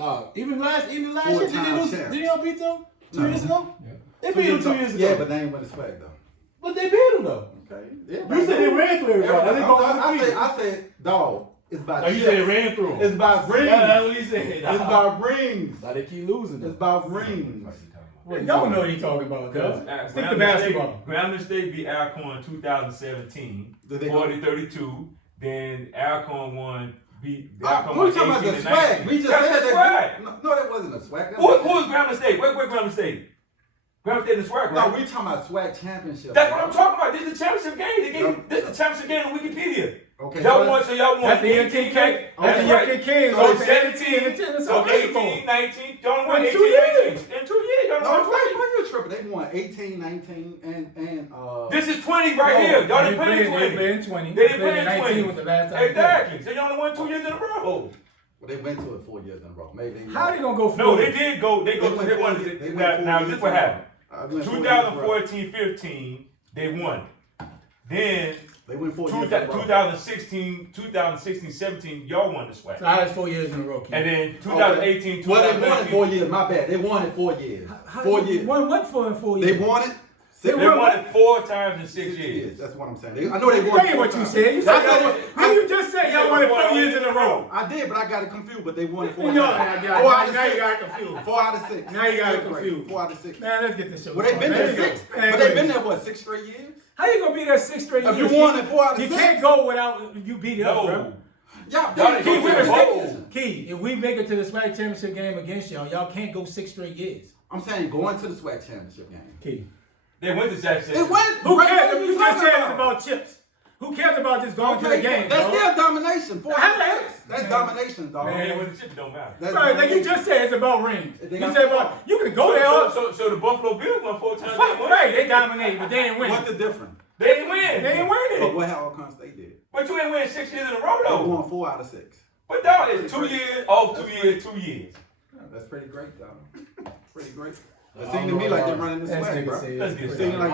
Dog. Even last year, did y'all beat them 2 years ago? Yeah. They beat them 2 years ago. Yeah, but they ain't win the swag though. But they beat them though. Okay. Yeah, You said they ran through everybody. I said, dog. It's about. No, you said they ran through them. It's about rings. That's what he said. It's about rings. Now they keep losing. It's about rings. Y'all know what he's talking about, cuz. Stick to basketball. Grambling State beat Alcorn in 2017, 40-32. Then Alcorn beat Alcorn. Who talking about the swag? We just said that. No, that wasn't a swag. Who is Grambling State? Where Grambling State? Grambling State in the swag, right? No, we talking about swag championship. That's what I'm talking about. This is the championship game. This is the championship game on Wikipedia. Okay. Y'all won. That's the MTK. That's the MTK. So 17, so 18, 19. Y'all won 18, 19. In 2 years, y'all won 20. You're tripping. They won 18, 19, and This is 20 right here. Y'all didn't play in 20. They played in 20. They didn't play in 20. 19 was the last time. Exactly. So y'all only won 2 years in a row. Well, they went to it 4 years in a row. Maybe. How they gonna go 4? No, they did go. They won. Now this what happened. 2014-15, they won. Then they went 4 years in a row. 2016-17, y'all won the swag. So I had 4 years in a row. And then 2018, well, they won it 4 years. My bad. They won it 4 years. 4 years. Won what for in 4 years? They won it. They won it 4 times in 6 years. That's what I'm saying. I know they won. That ain't what you said. You said how you just said y'all won it 4 years in a row. I did, but I got it confused. But they won it 4 times. Now you got it confused. 4 out of 6. Now you got it confused. 4 out of 6. Man, let's get this show. Well, they've been there 6. But they've been there what 6 straight years? How you gonna be there 6 straight years? If you won it 4 out of 6, you can't go without you beat it up, bro. Key, if we make it to the SWAC championship game against y'all can't go 6 straight years. I'm saying going to the SWAC championship game. Key. They went to SWAC. They went. Who cares? You just said it's about chips. Who cares about just going to the game? That's still domination. 4 out of 6. That's domination, dog. Man, when the chip don't matter. Right, like you just said, it's about rings. You said about you can go there. So the Buffalo Bills won 4 times. Right, they dominated, but they didn't win. What's the difference? They didn't win. They didn't win it. But what Alcorn State did? But you ain't win 6 years in a row though. They won 4 out of 6. But dog, it's 2 years off, 2 years, 2 years. Yeah, that's pretty great, dog. Pretty great. It seemed to me like they're running this way, bro. Let's get it. Like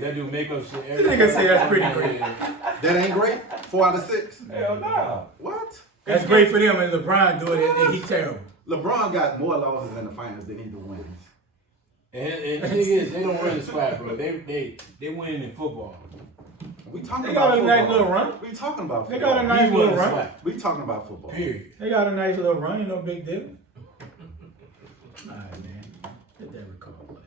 That dude make up shit. This nigga say that's pretty great. That ain't great? 4 out of 6? Hell nah. What? That's great for them, and LeBron do it, and he's terrible. LeBron got more losses in the finals than he do wins. And the thing is, they don't run the SWAC, bro. They win in football. We talking they about got a football. nice little run. We talking about football. They got a nice little run. We talking about football. Period. They got a nice little run. Ain't no big deal. All right, man. Get that record button.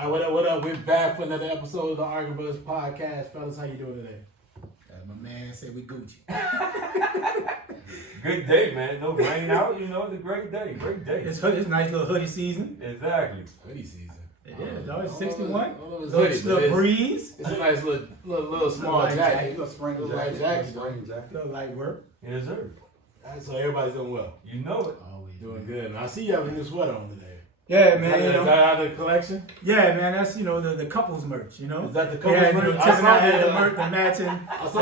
All right, what up? We're back for another episode of the Arguabus Podcast. Fellas, how you doing today? My man said we Gucci. Good day, man. No rain out, it's a great day. Great day. It's nice little hoodie season. Exactly. Hoodie season. Yeah, dog. It's 61. Little breeze. It's a nice little small jacket. Little spring jacket. Little light work. Yes, sir. All right, so everybody's doing well. You know it. Always Doing good. And I see you have a new sweater on today. Yeah, man. Is that out of the collection? Yeah, man. That's the couples merch. Is that the couples merch? I had the merch, the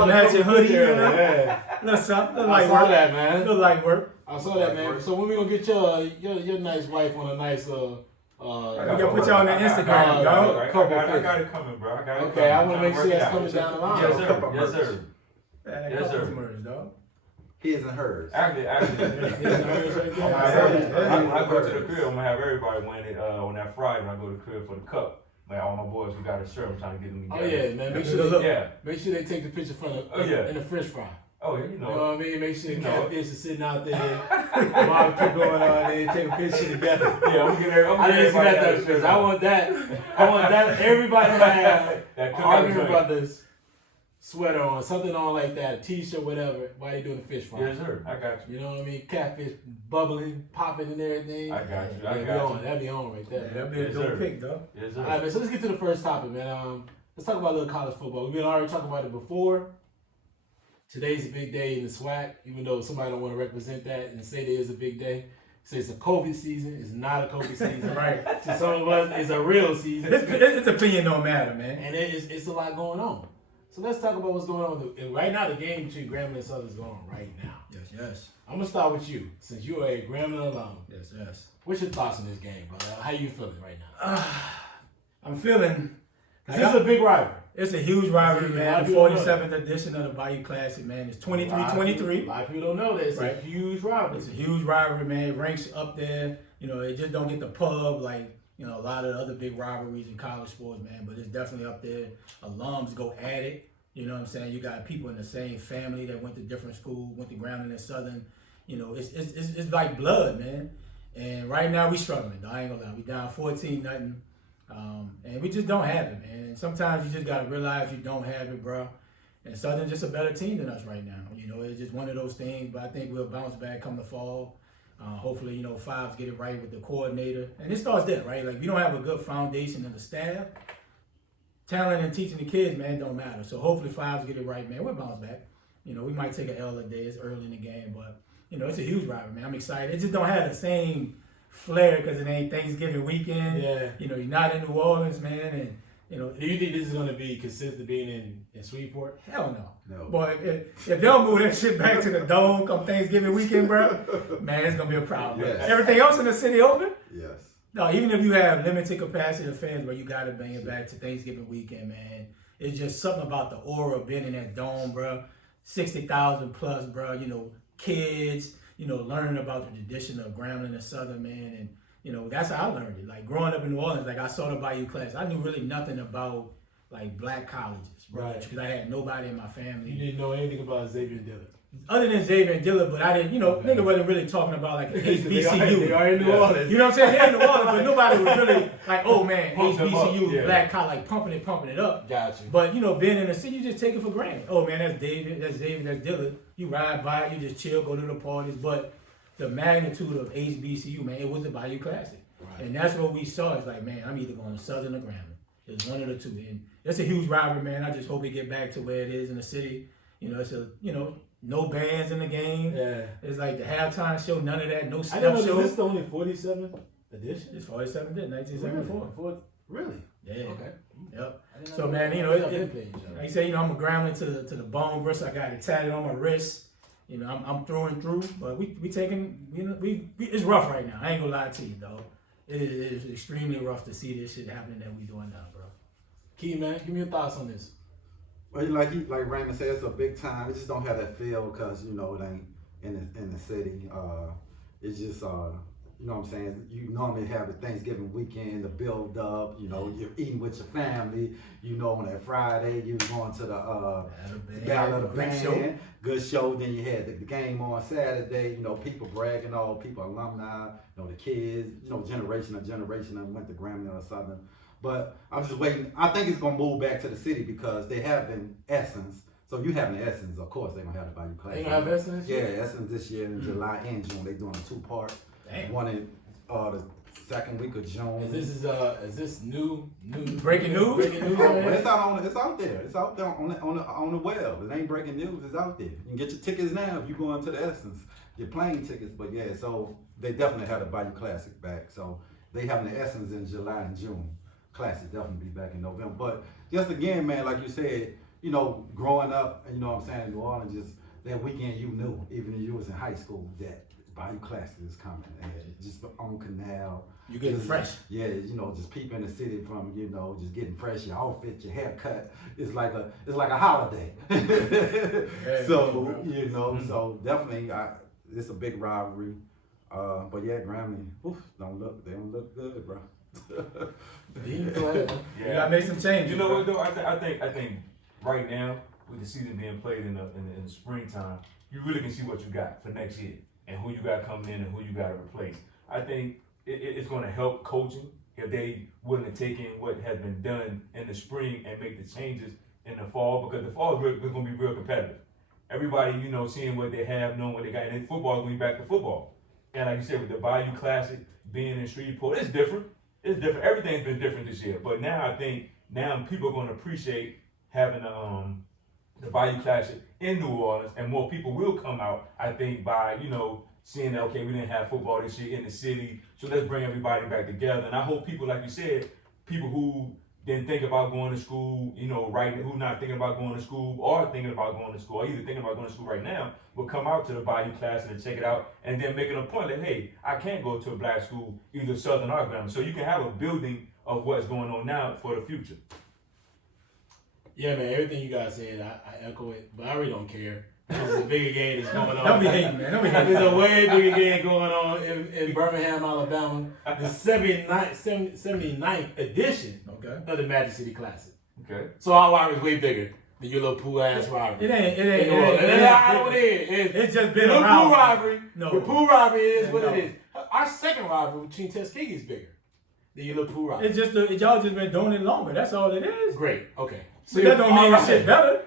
matching hoodie. Yeah. Little something. Little I light saw work. that, man. Little light work. I saw that, man. So when we gonna get your nice wife on a nice we gotta put y'all on the Instagram, dog. I got it coming, bro. Okay, I want to make sure that's coming down the line. Yes, sir. Yes, sir. Yes, sir. Merch, dog. His and hers. Actually, when I go to the crib, I'm gonna have everybody win it on that Friday when I go to the crib for the cup. Like all my boys who got a shirt, I'm trying to get them together. Oh yeah, man. Make sure they take the picture from in the French fry. Oh, yeah, You know what I mean? Make sure the catfish is sitting out there. Barbecue going on there, take a picture together. Yeah, I'm gonna I didn't see that because I want that. I want that. Everybody to have that Arguing Brothers sweater on, something on like that, a t-shirt, whatever, while they doing the fish fry. Yes, sir. I got you. You know what I mean? Catfish bubbling, popping and everything. I got you. That'd be on right there. Yeah, that'd be a dope pick, though. Yes, sir. All right, man. So let's get to the first topic, man. Let's talk about a little college football. We've been already talking about it before. Today's a big day in the SWAC, even though somebody don't want to represent that and say there is a big day. Say it's a COVID season. It's not a COVID season. Right. To some of us, it's a real season. It's opinion don't matter, man. And it's a lot going on. So let's talk about what's going on. And right now, the game between Grambling and Southern is going on right now. Yes. I'm going to start with you, since you are a Grambling alum. Yes. What's your thoughts on this game, bro? How you feeling right now? I'm feeling... This is a big rivalry. It's a huge rivalry, man. The 47th edition of the Bayou Classic, man. It's 23-23. A lot of people don't know that. It's a huge rivalry. It's a huge rivalry, man. It ranks up there. You know, it just don't get the pub like, you know, a lot of the other big rivalries in college sports, man. But it's definitely up there. Alums go at it. You know what I'm saying? You got people in the same family that went to different schools, went to Grambling and Southern. You know, it's like blood, man. And right now we struggling, though. I ain't gonna lie. We down 14-0. And we just don't have it, man. And sometimes you just gotta realize you don't have it, bro. And Southern's just a better team than us right now. You know, it's just one of those things. But I think we'll bounce back come the fall. Hopefully, you know, Fives get it right with the coordinator. And it starts there, right? Like, we don't have a good foundation in the staff. Talent and teaching the kids, man, don't matter. So hopefully Fives get it right, man. We'll bounce back. You know, we might take an L a day. It's early in the game, but, you know, it's a huge rivalry, man. I'm excited. It just don't have the same flair because it ain't Thanksgiving weekend. Yeah. You know, you're not in New Orleans, man. And, you know, Do you think this is going to be consistent being in Shreveport? hell no. No. Boy, if they'll move that shit back to the Dome come Thanksgiving weekend, bro, man, it's going to be a problem. Yes. Everything else in the city open? Yes. No, even if you have limited capacity of fans, where you got to bring it back to Thanksgiving weekend, man. It's just something about the aura of being in that dome, bro. 60,000 plus, bro. You know, kids, you know, learning about the tradition of Grambling and Southern, man. And, you know, that's how I learned it. Like, growing up in New Orleans, like, I saw the Bayou class. I knew really nothing about, like, black colleges, bro. Right. Because I had nobody in my family. You didn't know anything about Xavier Dillon. Other than Xavier and Dillon, but I didn't, you know, nigga wasn't really talking about like an HBCU. They are in New Orleans. You know what I'm saying? They're in New Orleans, but nobody was really like, oh man, Pump them up, HBCU, yeah. black college, like pumping it up. Got you. But you know, being in the city, you just take it for granted. Oh man, that's David, that's Xavier, that's Dillon. You ride by, you just chill, go to the parties. But the magnitude of HBCU, man, it was the Bayou Classic. Right. And that's what we saw. It's like, man, I'm either going to Southern or Grambling. It's one of the two. And it's a huge rivalry, man. I just hope we get back to where it is in the city. You know, it's a, you know, no bands in the game. Yeah. It's like the halftime show, none of that, no I step didn't know show. this is the only 47th edition. It's 47 did 1974. Really? Yeah. Okay. Yep. I didn't So know man, that. you know, Like like you say, you know, I'm a Grambling to the bone, bro. So I got it tatted on my wrist. You know, I'm through and through. But we taking, you know, we it's rough right now. I ain't gonna lie to you, though. It is extremely rough to see this shit happening that we doing now, bro. Key, man, give me your thoughts on this. Well, like Raymond said, it's a big time. It just don't have that feel because, you know, it ain't in the city. It's just you know what I'm saying? You normally have the Thanksgiving weekend, the build up, you know, you're eating with your family, you know, on that Friday, you're going to the Battle of the Band, good show. Then you had the game on Saturday, you know, people bragging, all people alumni, you know, the kids, you know, generation that went to Grambling or Southern. But I'm just waiting. I think it's gonna move back to the city because they have in Essence. So you have in Essence, of course, they're gonna have the Bayou Classic. They gonna have Essence? Yeah, Essence this year in July and June. They're doing a 2-part. Damn. One in the second week of June. Is this new Breaking news? Breaking news. Well, Man? it's out there. It's out there on the web. It ain't breaking news. It's out there. You can get your tickets now if you go into the Essence. Your plane tickets. But yeah, so they definitely have the Bayou Classic back. So they having the Essence in July and June. Classic definitely be back in November. But just again, man, like you said, you know, growing up, you know what I'm saying, in New Orleans, just that weekend you knew, even if you was in high school, that Bayou Classic is coming. And just on Canal. You getting just, fresh. Yeah, you know, just peeping the city from, you know, just getting fresh, your outfit, your haircut. It's like a holiday. So, you know, so definitely it's a big rivalry. But yeah, Grambling, they don't look good, bro. You gotta make some changes. You know what though? I think right now with the season being played in the springtime, you really can see what you got for next year and who you got coming in and who you got to replace. I think it's going to help coaching if they willing to take in what has been done in the spring and make the changes in the fall, because the fall is going to be real competitive. Everybody, seeing what they have, knowing what they got, and then football is going to be back to football. And like you said, with the Bayou Classic being in Shreveport, it's different. It's different. Everything's been different this year. But now I think people are going to appreciate having the Bayou Classic in New Orleans, and more people will come out, I think, by, seeing that, okay, we didn't have football this year in the city, so let's bring everybody back together. And I hope people, like you said, people who didn't think about going to school, who not thinking about going to school or thinking about going to school, or either thinking about going to school right now, will come out to the Bayou Classic and check it out, and then making a point that, hey, I can't go to a black school, either Southern or Grambling. So you can have a building of what's going on now for the future. Yeah, man, everything you guys said, I echo it, but I really don't care. There's a bigger game that's going on. Don't be hating, man. Don't be hating. There's a way bigger game going on in Birmingham, Alabama. The 79th edition of the Magic City Classic. Okay. So our rivalry is way bigger than your little pool ass rivalry. It ain't. It's just been around. The pool rivalry. No. The pool rivalry is what it is. Our second rivalry between Tuskegee is bigger than your little pool rivalry. It's just y'all just been doing it longer. That's all it is. Great. Okay. So that don't mean shit better.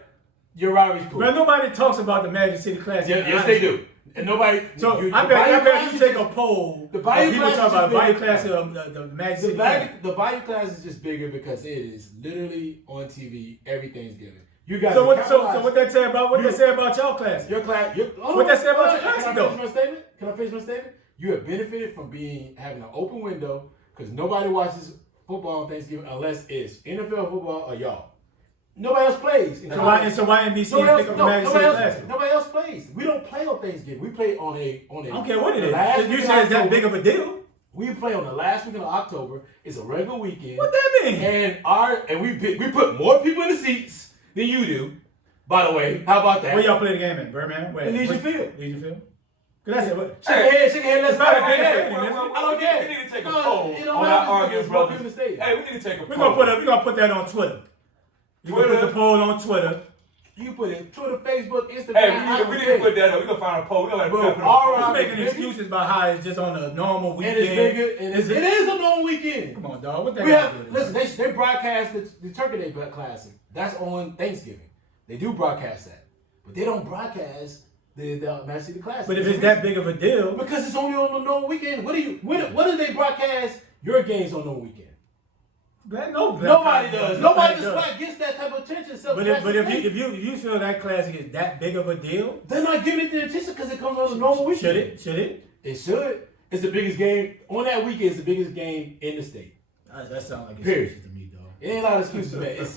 Your rivalry's cool. But nobody talks about the Magic City Classic. Yes, they do. And nobody. So I bet you take a poll. The Bayou people Classic talk about is Bayou bigger. Classic of the Magic City. The Bayou Classic is just bigger because it is literally on TV every Thanksgiving. You guys. So what that say about y'all class? Your class. What that say about your class though? Can I finish my statement? You have benefited from having an open window because nobody watches football on Thanksgiving unless it's NFL football or y'all. Nobody else plays. So why NBC pick up the Magic City Classic? Nobody else plays. We don't play on Thanksgiving. We play on a. I don't care what it is. You said it's that big of a deal. We play on the last weekend of October. It's a regular weekend. What that mean? And we put more people in the seats than you do. By the way, how about that? Where y'all play the game at? Birmingham? Where? Legion Field. Legion Field. Cause that's it. Shake your head. Let's go. I don't care. We need to take a poll on our arguments, brothers. Hey, we need to take a poll. We're gonna put that on Twitter. You can put the poll on Twitter. You put it Twitter, Facebook, Instagram. Hey, we need to put that up. We're gonna find a poll. We're making excuses about how it's just on a normal weekend. And it's bigger. It is a normal weekend. Come on, dog. What that listen, they broadcast the Turkey Day Classic. That's on Thanksgiving. They do broadcast that, but they don't broadcast the Magic City Classic. But if it's that big of a deal, because it's only on the normal weekend. What do they broadcast your games on the weekend? Nobody does. Nobody gets that type of attention. But if you feel that classic is that big of a deal, they're not giving it the attention because it comes on the normal weekend. Should it? It should. It's the biggest game on that weekend. It's the biggest game in the state. That sounds like excuses to me, dog. It ain't a lot of excuses, man. It's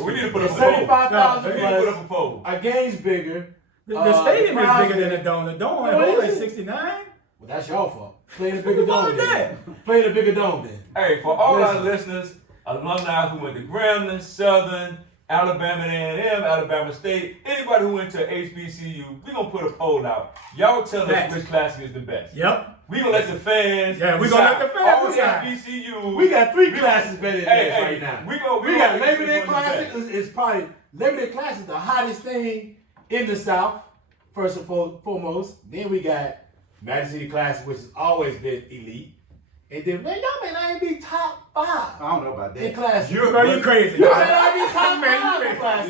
we need to put up a poll. 75,000 We need to put up a poll. Our game's bigger. The stadium is bigger than the dome. The dome holds like 69. Well, that's your fault. Playing a bigger dome. That? Playing a bigger dome, then. Hey, for all our listeners, alumni who went to Grambling, Southern, Alabama A&M, Alabama State, anybody who went to HBCU, we're going to put a poll out. Y'all tell us which classic is the best. Yep. We're going to let the fans we're going to let the fans all decide. HBCU. We got three classes better than this right now. We got Labor Day Classic. It's probably Labor Day Classic, the hottest thing in the South, first and foremost. Then we got Magic City Classic, which has always been elite. And then, man, y'all may not even be top 5. I don't know about that. In class. You crazy. You may not be top 5 in class.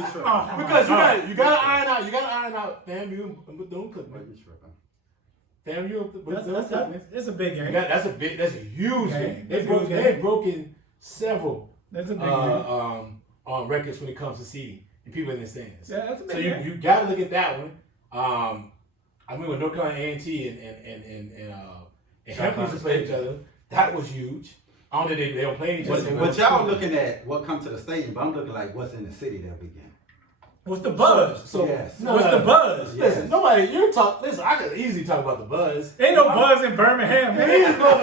Because you gotta iron out FAMU and Bethune-Cookman. FAMU and Bethune-Cookman. It's a big game. That's a huge game. They've broken several records when it comes to seating and people in the stands. Yeah, that's a big so game. you gotta look at that one. I mean, when North Carolina A&T and Hampton used to play each other, that was huge. I don't think they don't play each other. But y'all looking at what comes to the stadium, but I'm looking like what's in the city that weekend. What's the buzz? Yes. What's the buzz? Listen, listen, I could easily talk about the buzz. Ain't no buzz in Birmingham, man. It is buzz.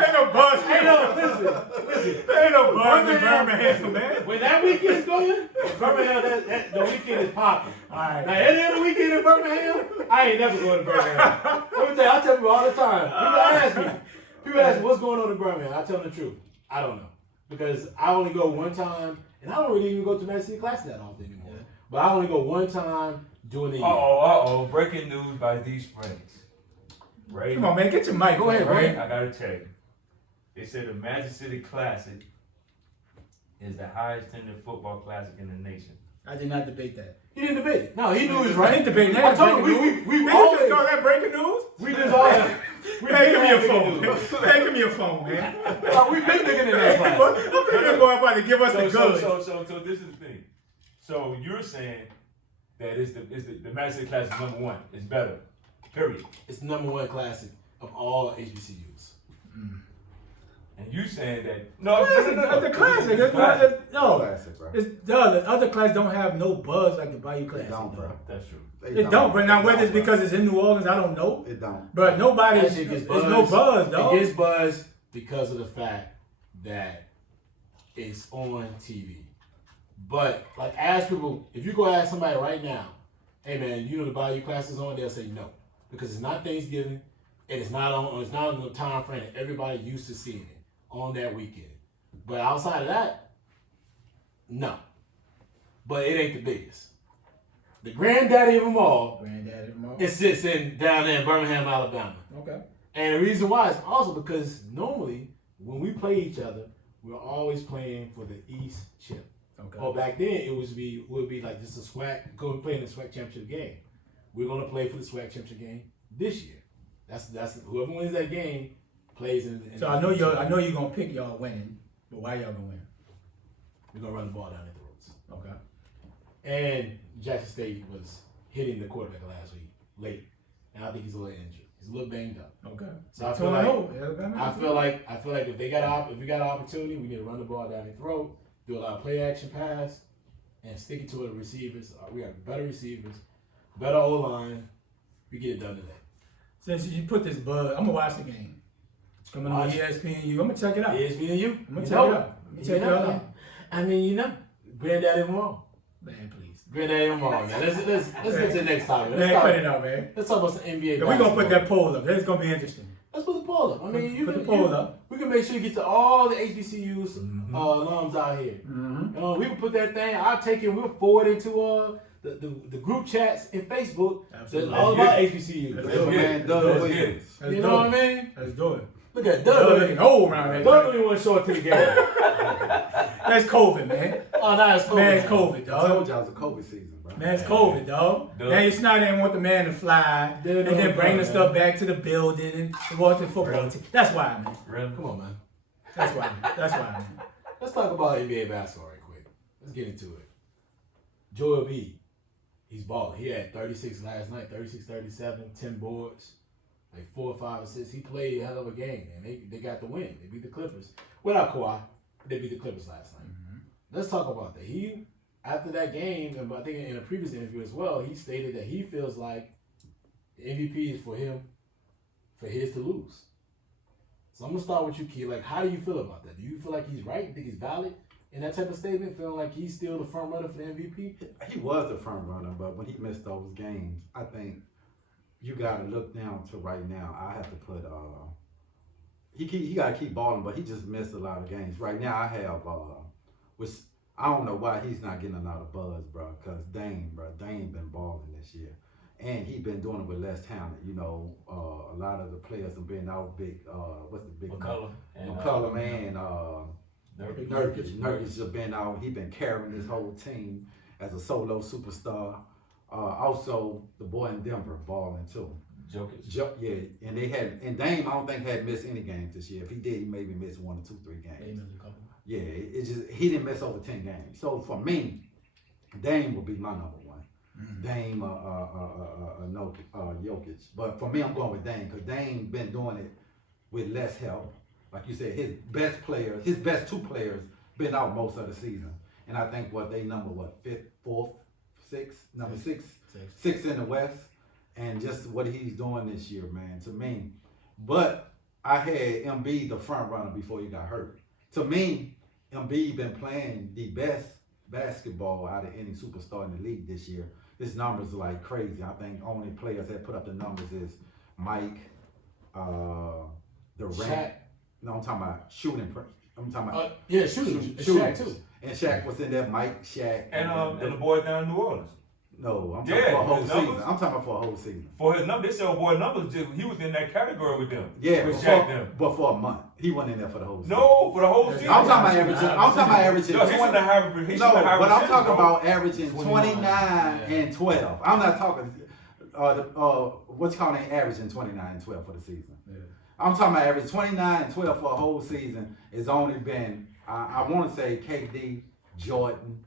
Ain't no buzz. Listen. There ain't no buzz in Birmingham, man. When that weekend's going, Birmingham, the weekend is popping. All right. Now, any other weekend in Birmingham, I ain't never going to Birmingham. Let me tell you, I tell people all the time. People ask me, what's going on in Birmingham? I tell them the truth. I don't know. Because I only go one time, and I don't really even go to Magic City Classic that often anymore. but I only go one time during the year. Breaking news by D Springs. Right? Come on, man, get your mic. Go ahead, right? man. I gotta tell you. They said the Magic City Classic is the highest attended football classic in the nation. I did not debate that. He didn't debate it. No, he knew he was I right. didn't debate that. I told Breaking him news. we Man, always you just call that breaking news? we just always Hey, give me your phone. Hey, give me your phone, man. We've been thinking in that class. I'm thinking boy about to give us the goods. So this is the thing. So you're saying that the Magic City Classic is number one. It's better. Period. It's the number one classic of all HBCUs. And you saying that The classic. It's classic. No, Classic, bro. the other class don't have no buzz like the Bayou Classic. It don't, bro. That's true. It don't, but now whether it's because it's in New Orleans, I don't know. It don't. But That shit there's gets buzz. no buzz, dog. It gets buzz because of the fact that it's on TV. But like, ask people, if you go ask somebody right now, hey man, you know the Bayou Class is on, they'll say no, because it's not Thanksgiving, and it's not on the time frame that everybody used to seeing it on that weekend. But outside of that, no. But it ain't the biggest. The granddaddy of them all, it sits down there in Birmingham, Alabama. Okay. And the reason why is also because normally when we play each other, we're always playing for the East chip. Okay. Or back then it would be like just a SWAC, go and play in the SWAC championship game. We're gonna play for the SWAC championship game this year. That's whoever wins that game plays in. So I know you're gonna pick y'all winning, but why y'all gonna win? We're gonna run the ball down their throats. Okay. And Jackson State was hitting the quarterback last week late, and I think he's a little injured. He's a little banged up. Okay. So I feel like if we got an opportunity, we need to run the ball down their throat, do a lot of play action pass, and stick it to the receivers. We have better receivers, better O line. We get it done today. Since you put this buzz, I'm gonna watch the game. It's coming on ESPNU. I'm gonna check it out. ESPNU. I'm gonna check it out. Check it out. I mean, Granddaddy them all. Man, please. Granddaddy them all, man. Let's get to the next topic. Man, cut it out, man. Let's talk about some NBA. Yeah, we're gonna put that poll up. That's gonna be interesting. Let's put the poll up. I mean, put the poll up. We can make sure you get to all the HBCUs alums out here. Mm-hmm. We can put that thing. I'll take it. We'll forward it to the group chats in Facebook. Absolutely. That's all about HBCUs. Let's do it. Man, Doug Williams. You know what I mean? Let's do it. Look at Doug Doug. looking old around there. Doug only want to show up to the game. That's COVID, man. Oh, no, it's COVID. Man, it's COVID, I dog. told y'all it's a COVID season, bro. Man, it's COVID, dog. Doug. Man, it's not even want the man to fly Dude, and then bring the man. stuff back to the building and the Washington football team. That's why, man. Really? Come on, man. That's why. That's why, man. Let's talk about NBA basketball right quick. Let's get into it. Joel Embiid, he's balling. He had 36 last night, 36, 37, 10 boards, like 4 or 5 assists. He played a hell of a game, and they got the win. They beat the Clippers. Without Kawhi, they beat the Clippers last night. Let's talk about that. He, after that game, and I think in a previous interview as well, he stated that he feels like the MVP is for him, for his to lose. So I'm gonna start with you, Key. Like, how do you feel about that? Do you feel like he's right? You think he's valid in that type of statement? Feeling like he's still the front runner for the MVP? He was the front runner, but when he missed those games, I think you got to look down to right now. I have to put he got to keep balling, but he just missed a lot of games. Right now, I have which I don't know why he's not getting a lot of buzz, bro. Cause Dame been balling this year, and he been doing it with less talent. You know, a lot of the players have been out big. What's the big McCullough and Nurkic have been out. He been carrying his whole team as a solo superstar. Also, the boy in Denver balling too. Jokic. And Dame I don't think had missed any games this year. If he did, he maybe missed 1 or 2, 3 games. Yeah, he didn't miss over 10 games. So for me, Dame would be my number one. Dame, Jokic. But for me, I'm going with Dame because Dame been doing it with less help. Like you said, his best 2 players been out most of the season. And I think they number 5th, 4th, 6th, number 6 in the West. And just what he's doing this year, man, to me. But I had Embiid the front runner before he got hurt. To me, Embiid been playing the best basketball out of any superstar in the league this year. His numbers are like crazy. I think only players that put up the numbers is Mike, Durant. Shaq. No, I'm talking about shooting. I'm talking about shooting. Shaq too. And Shaq was in there, Mike, Shaq. And the boy down in New Orleans. No, I'm talking Yeah, for a whole his season. numbers. I'm talking about for a whole season. For his number, they said boy numbers, he was in that category with them. Yeah, with Shaq them. but for a month. He wasn't in there for the whole season. No, for the whole season. I'm talking about averaging. I'm talking about averaging. No, he shouldn't have averaged. No, but I'm talking about about averaging 29 and 12. I'm not talking what's called an averaging 29 and 12 for the season. Yeah. I'm talking about averaging 29 and 12 for a whole season. It's only been I want to say KD, Jordan.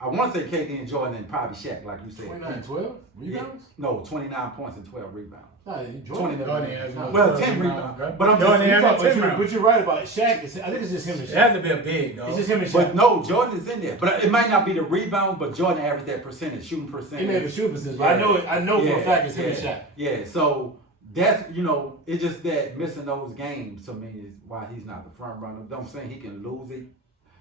I want to say KD and Jordan and probably Shaq, like you said. 29-12 rebounds? No, 29 points and 12 rebounds. Nah, 20 Jordan. Well, 10 rebounds. But I'm Jordan just had 10 rounds. But you're right about Shaq. I think it's just him and It Shaq. has to be a big, though. It's just him and Shaq. But no, Jordan is in there. But it might not be the rebound, but Jordan averaged that percentage, shooting percentage. He may have a shooting percentage, but I know for a fact it's him and Shaq. Yeah, so that's, it's just that missing those games to me is why he's not the front runner. Don't say he can lose it.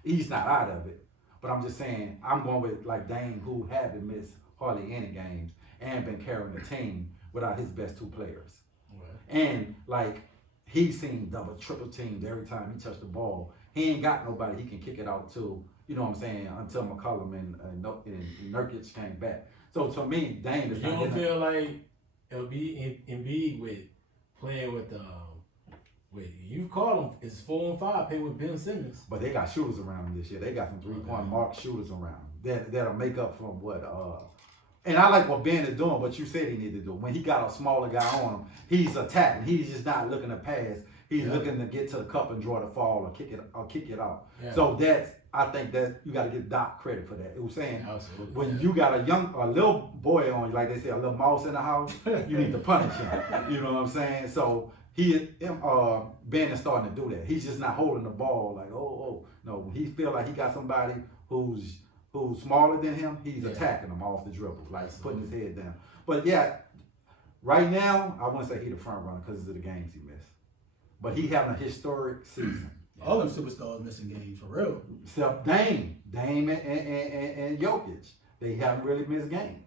He's not out of it. But I'm just saying, I'm going with like Dame, who haven't missed hardly any games and been carrying the team without his best two players. Right. And like he's seen double, triple teams every time he touched the ball. He ain't got nobody he can kick it out to, you know what I'm saying, until McCollum and Nurkic came back. So to me, Dame is You not don't getting feel like Embiid with playing with you call him it's 4 and 5 playing with Ben Simmons. But they got shooters around him this year. They got some 3-point mark shooters around him that'll make up from what. And I like what Ben is doing. What you said he needed to do. When he got a smaller guy on him, he's attacking. He's just not looking to pass. He's looking to get to the cup and draw the fall or kick it out. Yeah. So I think that you got to give Doc credit for that. It was saying when you got a little boy on you, like they say, a little mouse in the house, you need to punish him. You know what I'm saying? So. Ben is starting to do that. He's just not holding the ball like, no. He feel like he got somebody who's smaller than him. He's attacking him off the dribble, like putting his head down. But yeah, right now I wouldn't say he's the front runner because of the games he missed. But he having a historic season. All them superstars missing games for real. Except Dame and Jokic, they haven't really missed games.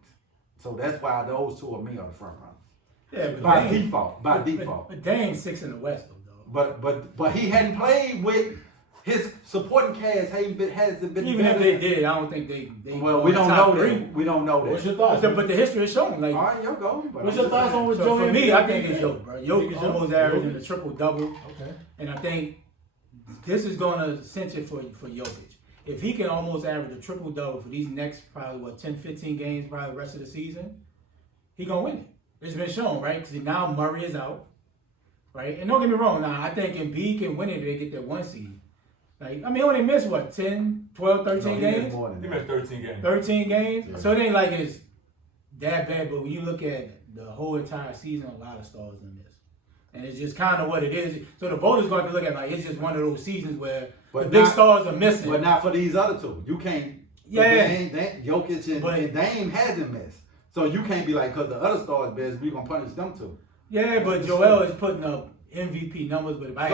So that's why those two of me are the front runners. Yeah, but by Dame, default. But Dame's 6 in the West though. But he hadn't played with his supporting cast. Hasn't been even if they did, I don't think they. Well, we don't know that. We don't know that. What's your thoughts? But the history is showing. Like, all right, you go. What's your thoughts on what so Joel for Embiid? me, I think it's Joe, bro. Jokic almost averaging a triple double. Okay. And I think this is going to cinch it for Jokic. If he can almost average a triple double for these next probably 10, 15 games, probably the rest of the season, he gonna win it. It's been shown, right? Because now Murray is out, right? And don't get me wrong, now I think Embiid can win it if they get that 1 seed. Like, I mean, he only missed 10, 12, 13 games? He missed 13 games. 13 games? Yeah. So it ain't like it's that bad, but when you look at the whole entire season, a lot of stars in this. And it's just kind of what it is. So the voters going to look at like it's just one of those seasons where the big stars are missing. But not for these other two. You can't. Yeah. Jokic and Dame hasn't missed. So you can't be like, because the other stars best, we're going to punish them too. Yeah, but Joel is putting up MVP numbers. But if I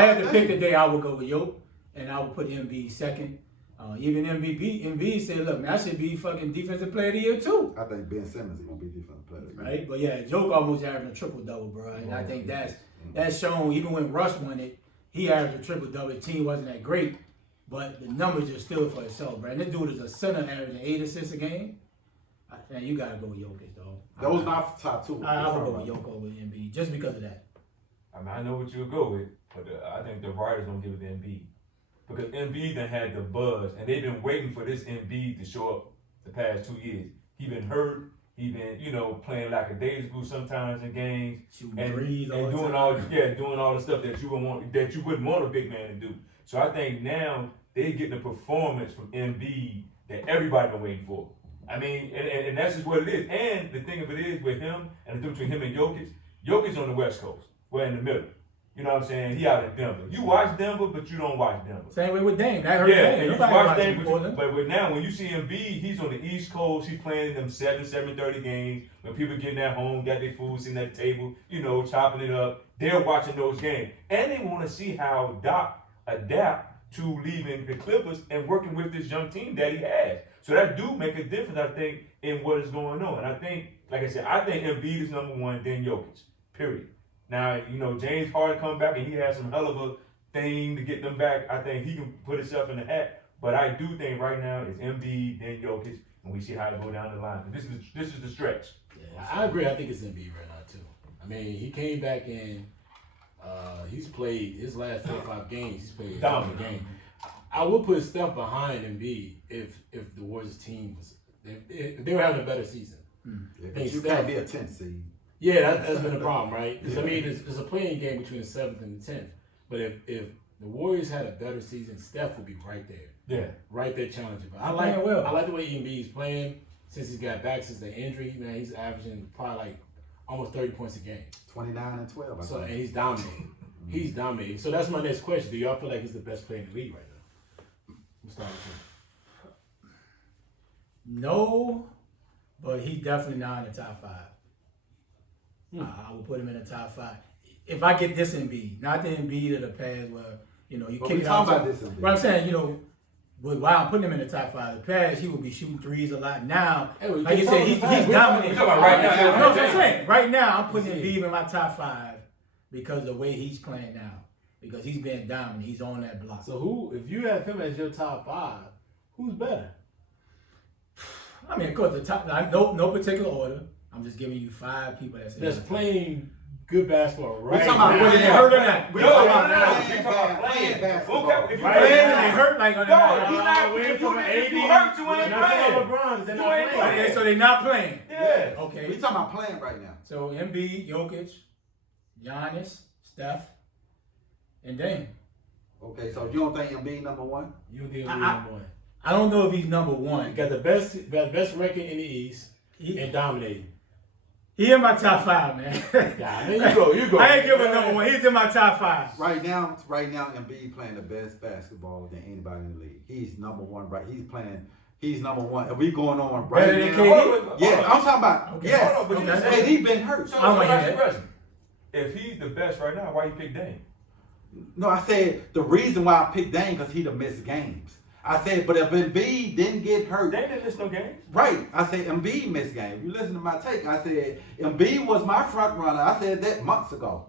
had to pick today, I would go with Jokic, and I would put Embiid second. Even Embiid said, look, man, I should be fucking defensive player of the year too. I think Ben Simmons is going to be defensive player of the year. Right? But yeah, Jokic almost averaged a triple-double, bro. And I think that's shown, even when Russ won it, he averaged a triple-double. The team wasn't that great, but the numbers just stood for itself, bro. And this dude is a center averaging 8 assists a game. Man, you gotta go with Jokic, though. Those not top two. I would go with Jokic over Embiid just because of that. I mean, I know what you'll go with, but I think the writers don't give it to Embiid. Because Embiid done had the buzz, and they've been waiting for this Embiid to show up the past 2 years. He been hurt. He been, playing like a daisies sometimes in games, Shooting threes all the doing time. doing all the stuff that you wouldn't want a big man to do. So I think now they getting a performance from Embiid that everybody been waiting for. I mean, and that's just what it is. And the thing of it is with him, and the difference between him and Jokic's on the West Coast. We're in the middle. You know what I'm saying? He out in Denver. You watch Denver, but you don't watch Denver. Same way with Dame. That hurt Dame. You Nobody watch watching Dame, but now when you see Embiid, he's on the East Coast. He's playing them 7:30 games. When people getting at home, got their food sitting at the table, chopping it up. They're watching those games. And they want to see how Doc adapt to leaving the Clippers and working with this young team that he has. So that do make a difference, I think, in what is going on. And I think, like I said, I think Embiid is number one, then Jokic, period. Now, James Harden come back and he has some hell of a thing to get them back. I think he can put himself in the hat But I do think right now it's Embiid, then Jokic, and we see how it go down the line. This is the stretch. Yeah, I agree. I think it's Embiid right now too. I mean, he came back in. He's played his last 4 or 5 games. He's played a game. I would put Steph behind Embiid if the Warriors team was if they were having a better season. Yeah, but you can't be a 10th seed. Yeah, that's been the problem, right? Because I mean, it's a playing game between the 7th and the 10th. But if the Warriors had a better season, Steph would be right there. Yeah, right there challenging. But I well. like the way Embiid's playing since he's got back since the injury. Man, he's averaging probably like almost 30 points a game. 29 and 12. So and he's dominating. He's dominating. So that's my next question. Do y'all feel like he's the best player in the league right now? I'm starting with No, but he's definitely not in the top 5. I will put him in the top 5. If I get this Embiid, not the Embiid of the past where, you kick it out. About this Embiid. But I'm saying, while I'm putting him in the top 5 of the past, he would be shooting threes a lot. Now, like you said, he's dominating. We're talking about right now. You know what I'm saying? Right now, I'm putting Embiid in my top 5 because of the way he's playing now. Because he's been dominant. He's on that block. So if you have him as your top 5, who's better? I mean, of course, the top, no particular order. I'm just giving you 5 people that's playing good basketball right talking about now. Whether they hurt or not. We talking about playing basketball. Okay, if you Right? play, They hurt like on no, you that. not. If If you hurt, you ain't playing. LeBron, they're You not ain't playing. Okay, so they're not playing. Yeah. Okay. We talking about playing right now. So Embiid, Jokic, Giannis, Steph, and Dame. Okay, so you don't think Embiid number 1? You think he'll be number 1? I don't know if he's number He 1. got the best record in the East and dominating. He in my top 5, man. Yeah, there you go. I ain't giving number 1. He's in my top 5. Right now, Embiid playing the best basketball than anybody in the league. He's number 1. Right, he's number 1. And we going on right Better than now. KD? Yeah, I'm talking about. Okay. Yes, Hold on, but you Okay. said- KD been hurt. So I don't let me hear ask you a that. question. If he's the best right now, why you pick Dame? No, I said the reason why I picked Dame because he'd have missed games. I said, but if Embiid didn't get hurt, Dame didn't miss no games. right? I said Embiid missed games. You listen to my take. I said Embiid was my front runner. I said that months ago,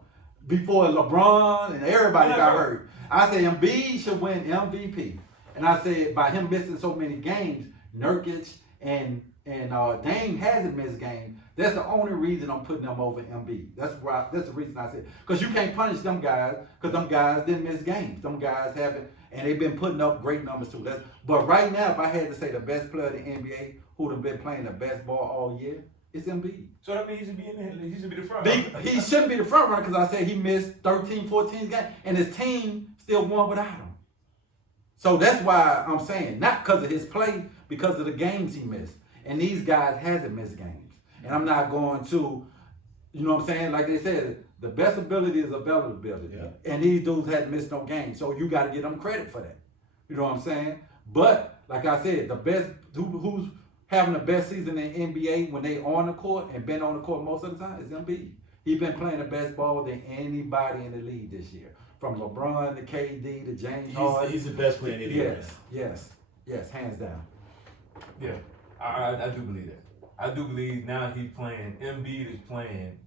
before LeBron and everybody got hurt. I said Embiid should win MVP, and I said by him missing so many games, Nurkic and Dame hasn't missed games. That's the only reason I'm putting them over Embiid. That's the reason I said, because you can't punish them guys because them guys didn't miss games. Them guys haven't, and they've been putting up great numbers too. But right now, if I had to say the best player in the NBA who'd have been playing the best ball all year, it's Embiid. So that means he should be the front runner. He shouldn't be the front runner because I said he missed 13, 14 games, and his team still won without him. So that's why I'm saying, not because of his play, because of the games he missed. And these guys hasn't missed games. And I'm not going to, you know what I'm saying? Like they said, the best ability is availability. Yeah. And these dudes hadn't missed no games. So you got to give them credit for that. You know what I'm saying? But, like I said, the best, who's having the best season in the NBA when they on the court and been on the court most of the time is Embiid. He's been playing the best ball than anybody in the league this year. From LeBron to KD to James Harden. He's the best player in the league. Yes, hands down. Yeah, I do believe that. I do believe now he's playing. Embiid is playing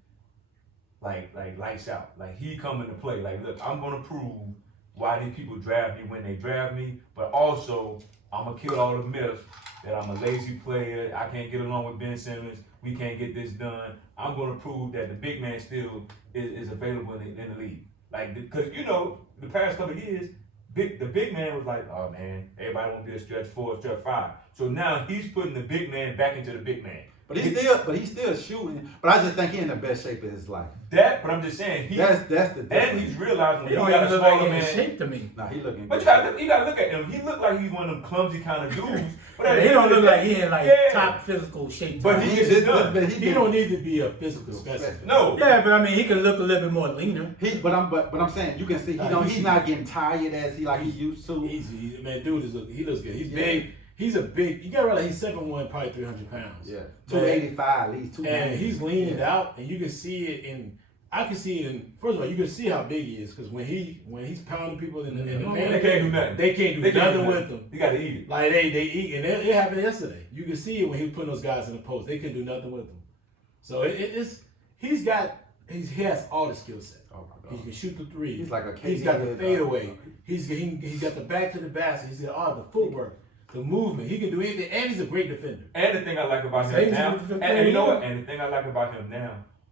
like lights out. Like he coming to play. Like, look, I'm gonna prove why these people draft me when they draft me, but also I'm gonna kill all the myths that I'm a lazy player. I can't get along with Ben Simmons. We can't get this done. I'm gonna prove that the big man still is available in the league. Like, because the past couple of years, the big man was like, oh man, everybody want to be a stretch 4, stretch 5. So now he's putting the big man back into the big man. But he's still shooting. But I just think he's in the best shape of his life. But I'm just saying, that's the difference. and he's realizing He he don't got even a look like smaller he in man. shape to me. Nah, he looking. But you gotta look at him. He look like he's one of them clumsy kind of dudes. But He don't look like he in Yeah. top physical shape. But he gets it done. He don't need to be a physical specimen. No. Yeah, but I mean, he can look a little bit more leaner. But I'm saying you can see he's not getting tired as he used to. Man, dude he looks good. He's big. He's a big. You gotta realize he's 7'1", probably 300 pounds. Yeah, 285 at least. 290. And he's leaned out, and you can see it in. I can see it in. First of all, you can see how big he is because when he's pounding people in the They can't do nothing. They can't do nothing with him. You gotta eat it. Like they eat, and it happened yesterday. You can see it when he was putting those guys in the post. They couldn't do nothing with him. So he's got he has all the skill set. Oh my He God. can shoot the three. He's like a He's got the KD, fadeaway. He's got the back to the basket. He's got all the footwork, the movement. He can do anything, and he's a great defender. And the thing I like about him now, and you know what? And the thing I like about him now,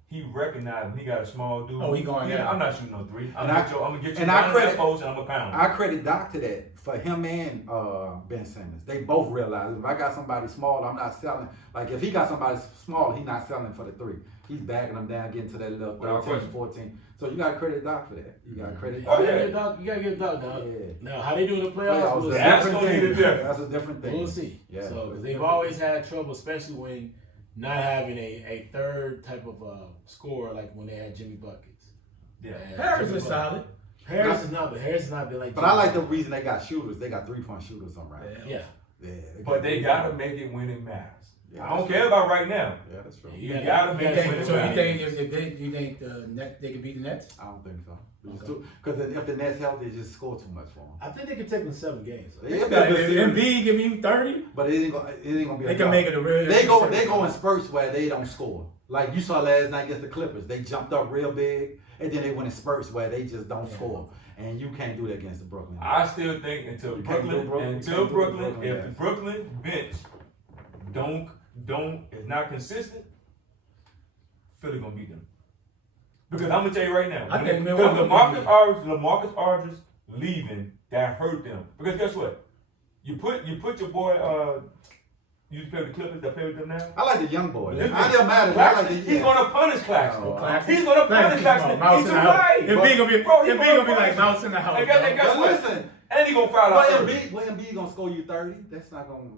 he recognized when he got a small dude. Oh, he going down. I'm not shooting no three. I'm And gonna get you and I down credit- that post and I'm gonna pound. I credit Doc to that for him and Ben Simmons. They both realized if I got somebody small, I'm not selling. Like if he got somebody small, he's not selling for the three. He's backing them down, getting to that little Without 13, question. 14. So you got to credit Doc for that. You got to credit Oh, Doc. yeah. You gotta get a dog now. Yeah. Now, how they do in the playoffs? Playoffs, We'll that's see. That's a different gonna be thing. the difference. That's a different thing. We'll see. Yeah. So, because they've always had trouble, especially when not having a third type of scorer, like when they had Jimmy Buckets. Yeah. And Harris Jimmy is Buckets. solid. Harris has not been like. But I like the reason they got shooters. They got 3-point shooters on right. Yeah. Yeah. But they gotta make it when it matters. Yeah, I don't that's care true. about right now. Yeah, that's true. You gotta make it when it So you matters. think you think the Nets they could beat the Nets? I don't think so. Because if the Nets healthy, they just score too much for them. I think they could take them 7 games. So. They, If Embiid give you 30, but it ain't gonna be. they enough. can make it a real. They go in spurts where they don't score. Like you saw last night against the Clippers, they jumped up real big, and then they went in spurts where they just don't score. And you can't do that against the Brooklyn. I still think until You can't do Brooklyn, You can't do Brooklyn, if the yes. Brooklyn bench don't is not consistent, Philly gonna beat them. Because I'm gonna tell you right now, I think because Milwaukee LaMarcus Aldridge leaving, that hurt them. Because guess what? You put your boy you play with the Clippers that play with them now. I like the young boys. Listen, I didn't matter. I like Claxton, the he's gonna punish Claxton. Oh, He's gonna punish Claxton. Mouse He's in the house. right. Embiid gonna be Bro, he Embiid gonna gonna be like punish mouse in the house. And guess But what? listen, And he gonna foul out. when Embiid gonna score you 30, that's not gonna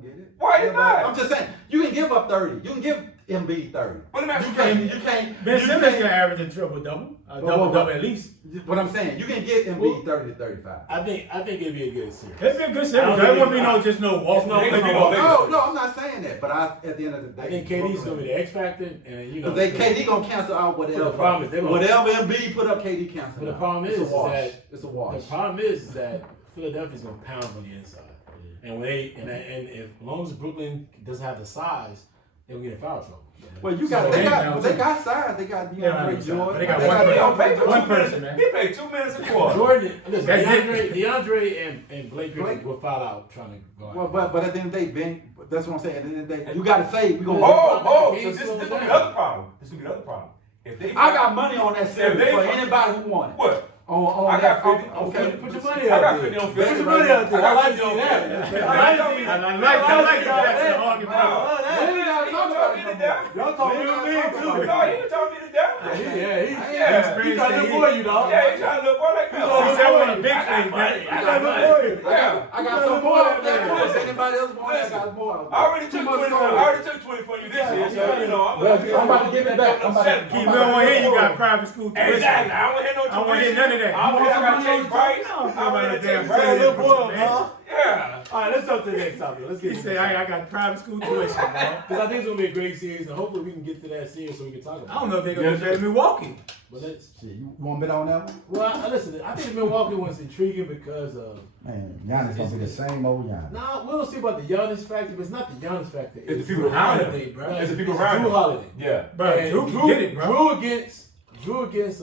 get it. Why you not? I'm just saying, you can give up 30. You can give Embiid 30. But let me ask You you can't. You can't. Ben you Simmons can't- can average a triple double, Well, double at least. What I'm saying, you can get Embiid 30 to 35. I think it'd be a good series. It'd be a good series. I don't There think won't be it- no just no walk. no- They it's gonna be no- no No, Lakers. I'm not saying that, but at the end of the day, I think KD's gonna be the X factor, and you know. Because KD gonna cancel out whatever. But the problem is they gonna- whatever Embiid put up, KD cancel. But the out. problem It's is a wash. that- It's a wash. The problem is that Philadelphia's gonna pound on the inside, and when they and if as long as Brooklyn doesn't have the size, they'll get in foul trouble. Well, you So got they they now- got size. They got Yeah, DeAndre but Jordan. they got They one He person. don't pay for One 2 person, minutes. man. He paid 2 minutes a quarter. Jordan, listen, That's it. DeAndre and Blake Griffin Blake- will foul out trying to go. Well, but at the end of the day, Ben, that's what I'm saying. At the end of the day, you got to say we gonna. Oh, He so this slows gonna be down. the other problem. This gonna be the other problem. If they I got money on that series they- for anybody who won it. what? On I that. got 50. Okay. Put your money I out got there. 50 on Put 50. your money out there. I I got like to 50 on see 50. that. I like that argument. Y'all talk real big too. No, he didn't tell me to death. Yeah, he trying to look for you, dog. Yeah, he's trying to look more like that. He said I want a big I got face, money. man. I got money. Yeah. I got some more out there. If anybody else want it, I got more. I already took 20 from you this year, so you know I'm about to give it back. I'm about to- Keep going here. You got private school tuition. Exactly. I don't want to hear no tuition. I don't wanna hear none of that. I don't want to want hear some take price. I don't feel I want about to a damn take thing. price. Little boy, huh? Yeah. All right, let's jump to the next topic. Let's get He said I got private school tuition, man. because I think it's gonna be a great series, and hopefully we can get to that series so we can talk about it. I don't know if they're gonna be better than Milwaukee. But let's. Shit, you want to bet on that one? Well, listen. I think Milwaukee one's intriguing because Man, Giannis gonna be the same old Giannis. nah, we'll see about the Giannis factor, but it's not the Giannis factor. It's the people around him. Holiday, bro. It's the people Drew around him. Holiday. Yeah. Bro, And Drew can get it, bro. Drew against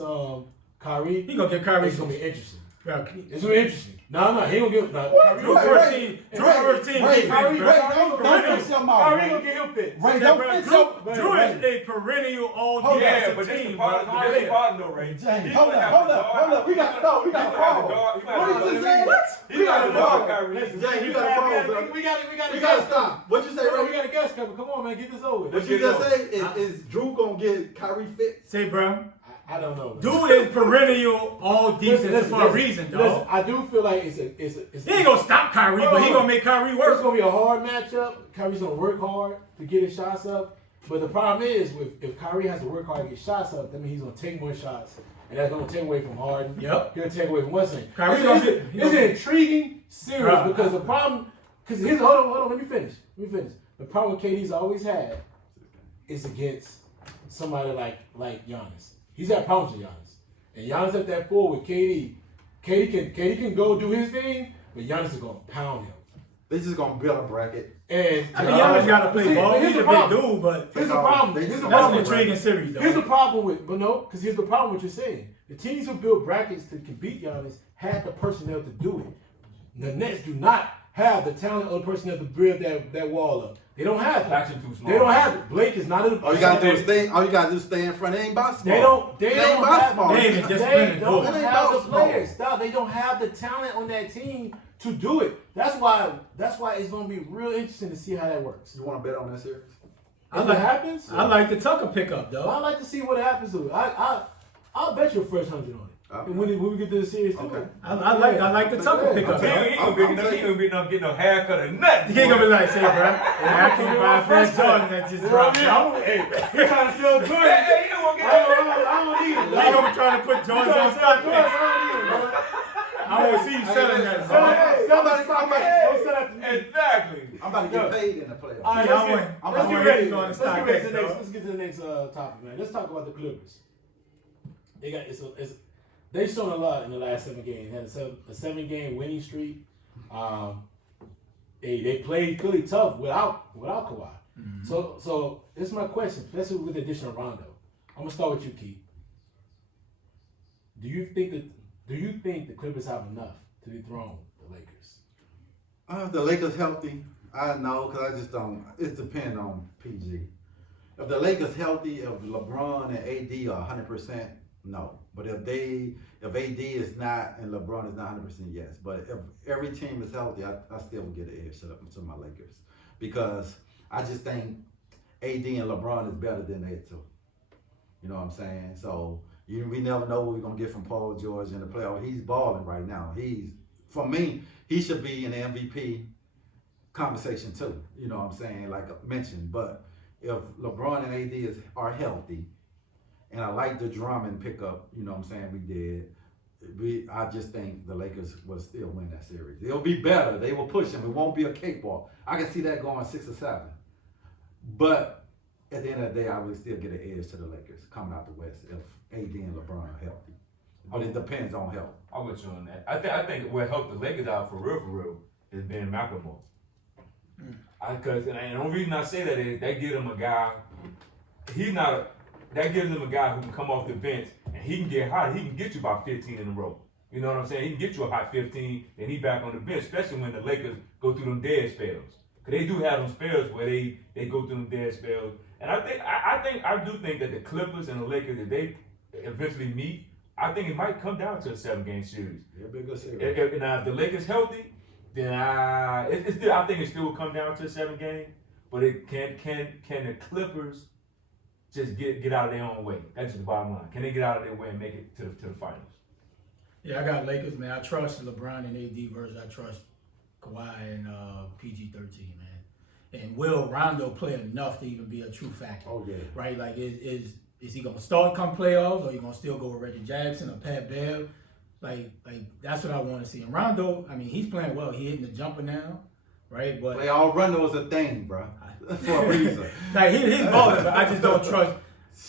Kyrie. He gonna get Kyrie It's some. gonna be interesting. Bro, It's gonna be interesting. No, he gonna get. Kyrie Drew gonna first get- team. Drew first team Ray, defense, Ray, bro. don't fix your mouth, Kyrie Ray. gonna get him fit. Ray, That, don't bro, fix Drew, your. Drew is a perennial all Hold Yeah, defensive but this team, the bro. problem. This the problem though, Ray. James, hold up. We got to pause. What What did you say? He got to pause. Kyrie. James, you got to pause, bro. We got it. We got to stop. What you say, Bro, we Ray? got a guest coming. Come on, man, get this over with. What you just say is Drew gonna get Kyrie fit? Say, bro. I don't know. Dude is perennial all defense for a reason, Listen, dog. I do feel like it's He ain't gonna stop Kyrie, but he gonna make Kyrie It's work. gonna be a hard matchup. Kyrie's gonna work hard to get his shots up. But the problem is, if Kyrie has to work hard to get shots up, that means he's gonna take more shots, and that's gonna take away from Harden. Yep. He'll take away from Western. Kyrie's gonna be- It's an intriguing series Bro, because the problem, because here's hold on, let me finish. The problem with KD's always had is against somebody like Giannis. He's had problems with Giannis. And Giannis at that 4 with KD. KD can go do his thing, but Giannis is gonna pound him. They just gonna build a bracket. And I mean, Giannis got to play See, ball. here's He's the a big problem. dude, but Here's the problem. Here's the that's an problem. intriguing series, though. Here's the problem with, but no, because here's the problem with what you're saying. The teams who built brackets to beat Giannis had the personnel to do it. The Nets do not have the talent or the personnel to build that wall up. They don't have it. Faction too small. They don't have it. Blake is not in the. All you gotta do is stay. All you gotta do is stay in front. They ain't basketball. They don't. They don't basketball. have. They ain't disciplined They to do don't it. It ain't have the basketball. players. Stop. They don't have the talent on that team to do it. That's why it's gonna be real interesting to see how that works. You want to bet on that series? I If like- it happens, I like the Tucker pickup, though. I like to see what happens to it. I'll bet you a first 100 on it. Okay. And when we get to the series, too. Okay. I like the Tucker pickup. He ain't gonna get no haircut or nothing. He ain't gonna be like, say, bro, I can't buy a fresh Jordan that just dropped. Y'all. Hey, you're trying to sell Jordan. Hey, you don't want to I don't need it. He gonna be trying to put Jordans on stock. I don't need it, bro. I want to see you selling that. Sell bro. that. Sell that stock. Don't sell that to me. Exactly. I'm about to get paid in the playoffs. All right, Yeah, let's I'm get ready ready. to go on the Let's stock get ready to next, the next. dog. Let's get to the next topic, man. Let's talk about the Clippers. They've shown a lot in the last 7 games. Had a 7-game winning streak. They played really tough without Kawhi. Mm-hmm. So this is my question, especially with the addition of Rondo. I'm gonna start with you, Keith. Do you think the Clippers have enough to dethrone the Lakers? If the Lakers healthy, I know, because I just don't. It depends on PG. If the Lakers healthy, if LeBron and AD are 100%, no. But if AD is not and LeBron is not 100%, yes. But if every team is healthy, I still would get an edge to my Lakers, because I just think AD and LeBron is better than they two. You know what I'm saying? So we never know what we're gonna get from Paul George in the playoffs. He's balling right now. For me, he should be in the MVP conversation too. You know what I'm saying? Like I mentioned, but if LeBron and AD are healthy, and I like the Drummond pickup, you know what I'm saying, we did. I just think the Lakers will still win that series. It'll be better. They will push them. It won't be a cakewalk. I can see that going 6 or 7. But at the end of the day, I would still get an edge to the Lakers coming out the West if AD and LeBron are healthy. But it depends on health. I'm with you on that. I think what helped the Lakers out for real is being McLemore. And the only reason I say that is that gives him a guy. That gives him a guy who can come off the bench and he can get hot. He can get you about 15 in a row. You know what I'm saying? He can get you a hot 15, then he back on the bench, especially when the Lakers go through them dead spells. Because they do have them spells where they go through them dead spells. And I do think that the Clippers and the Lakers, if they eventually meet, I think it might come down to a 7-game series. It'll be a good series. Now, if the Lakers healthy, then I think it still will come down to a 7-game. But can the Clippers just get out of their own way? That's just the bottom line. Can they get out of their way and make it to the finals? Yeah, I got Lakers, man. I trust LeBron and AD versus I trust Kawhi and PG-13, man. And will Rondo play enough to even be a true factor? Oh, yeah. Right? Like, is he gonna start come playoffs, or you gonna still go with Reggie Jackson or Pat Bev? Like that's what I want to see. And Rondo, I mean, he's playing well. He hitting the jumper now, right? But Rondo is a thing, bro, for a reason. like he's balling, but I just don't trust.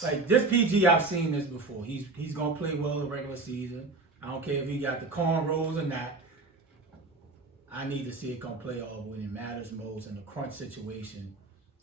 Like this PG, I've seen this before. He's gonna play well in the regular season. I don't care if he got the cornrows or not. I need to see it come playoff when it matters most in the crunch situation.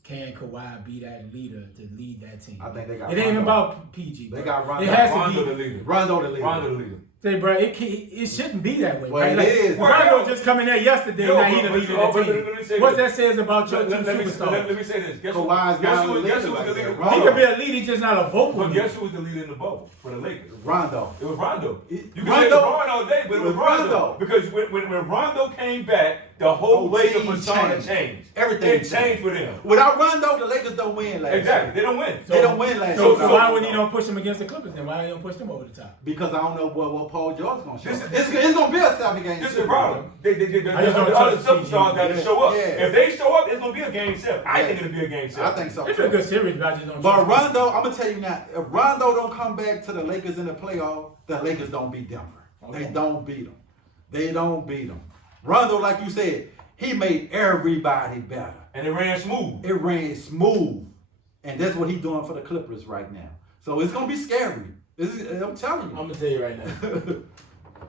Can Kawhi be that leader to lead that team? I think they got it ain't Rondo. about PG. They bro. got Rondo. It has Rondo to the be. leader. Rondo the leader. Rondo the leader. Say, bro, it shouldn't be that way. Well, right? it Like, is. Rondo just coming there yesterday. Now he the but- leader but of the let me say team. What this. that says about your two Let me superstars? say this. Guess Kawhi's not a who leader was like the that. leader? He could be a leader, he's just not a vocal But leader. guess who was the leader in the bubble for the Lakers? Rondo. It was Rondo. You can say Rondo- LeBron all day, but it was It was Rondo. Rondo. Because when Rondo came back, the whole Lakers team persona changed. changed. Everything It changed for them. Without Rondo, the Lakers don't win last Exactly. year. They don't win. They don't win last So year. why would he don't push him against the Clippers then? Why he don't push them over the top? Because I don't know what Paul George's going to show. This- It's going to be a 7-game This is series. the problem. The I just don't other trust superstars got to PG. show up. Yeah. If they show up, it's going to be a game 7. I think it'll be a game 7. I think so. It's a good series, but I just don't But trust him. Rondo, I'm gonna tell you now, if Rondo don't come back to the Lakers in the playoff, the Lakers don't beat Denver. Okay. They don't beat them. They don't beat them. Rondo, like you said, he made everybody better. And it ran smooth. It ran smooth, and that's what he's doing for the Clippers right now. So it's gonna be scary. I'm telling you. I'm gonna tell you right now,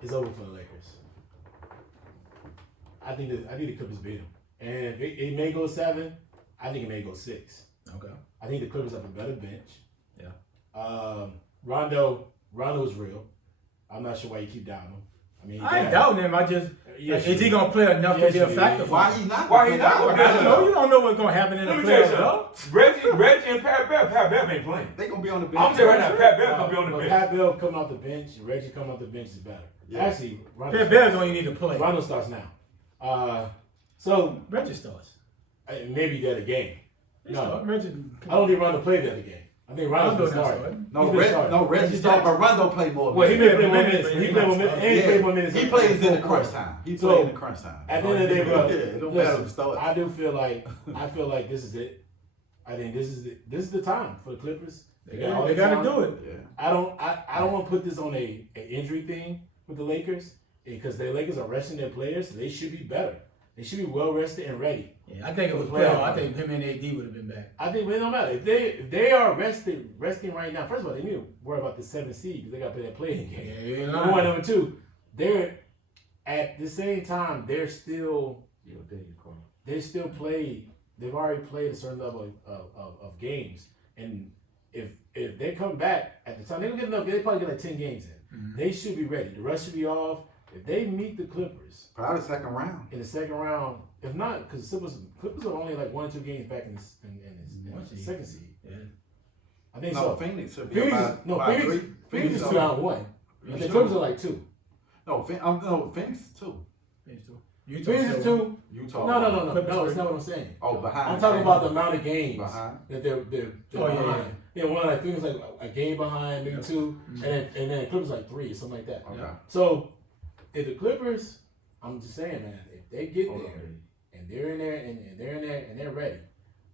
it's over for the Lakers. I think the Clippers beat them. And if it may go 7, I think it may go 6. Okay. I think the Clippers have a better bench. Yeah. Rondo's real. I'm not sure why you keep doubting him. I mean, I ain't doubting him. I just is he gonna play enough to be a factor? Why he not? Why he not? I don't know. You don't know what's gonna happen in the Let me tell you playoffs, though. something. Reggie and Pat Bev ain't playing. They gonna be on the bench. I'm telling you right now, Pat Bev gonna be on the But bench. Pat Bev coming off the bench, Reggie coming off the bench is better. Yeah. Actually, Rondo Pat Bev don't even need to play. Rondo starts now. So Reggie starts. maybe the other game. He No, start. Reggie. I don't think Rondo played the other game. I think Rondo's Rondo going to not start. starting. Reggie started, but Rondo played more. Well, he minutes. played more minutes, minutes. but He he played more not minutes. And he played more minutes. He plays in the crunch time. He So, played in the crunch time. At the end of the day, bro, Yeah, it don't matter listen, if start. I do feel like this is it. I think this is the time for the Clippers. They got all the got to talent. do it. Yeah. I don't want to put this on a injury thing with the Lakers because the Lakers are resting their players. They should be better. They should be well rested and ready. Yeah, I think it was Playoff playoff. I run. think him and AD would have been back. I think it don't matter if they are resting right now. First of all, they need to worry about the 7th seed because they got to play that playing game. Yeah, you're Number one, lying. number two, they're at the same time they're still played. They've already played a certain level of games, and if they come back at the time, they're gonna get enough. They probably get like 10 games in. Mm-hmm. They should be ready. The rest should be off. If they meet the Clippers Probably second round. in the second round, if not, because Clippers are only like 1 or 2 games back in the second seed. Yeah. I think No, so. Phoenix should be Phoenix, about, no, about Phoenix, three. Phoenix is 2 out 1. And the Phoenix Clippers are like 2. No, Phoenix two. Utah Phoenix is still- 2. Utah. No, Clippers it's three. not what I'm saying. Oh, behind. I'm talking about the amount of games Behind. that they're Oh, yeah, behind. Yeah, one like Phoenix like a game behind, maybe 2, Mhm. and then Clippers like 3 or something like that. Okay. So if the Clippers, I'm just saying, man, if they get Hold there on. and they're in there and they're ready,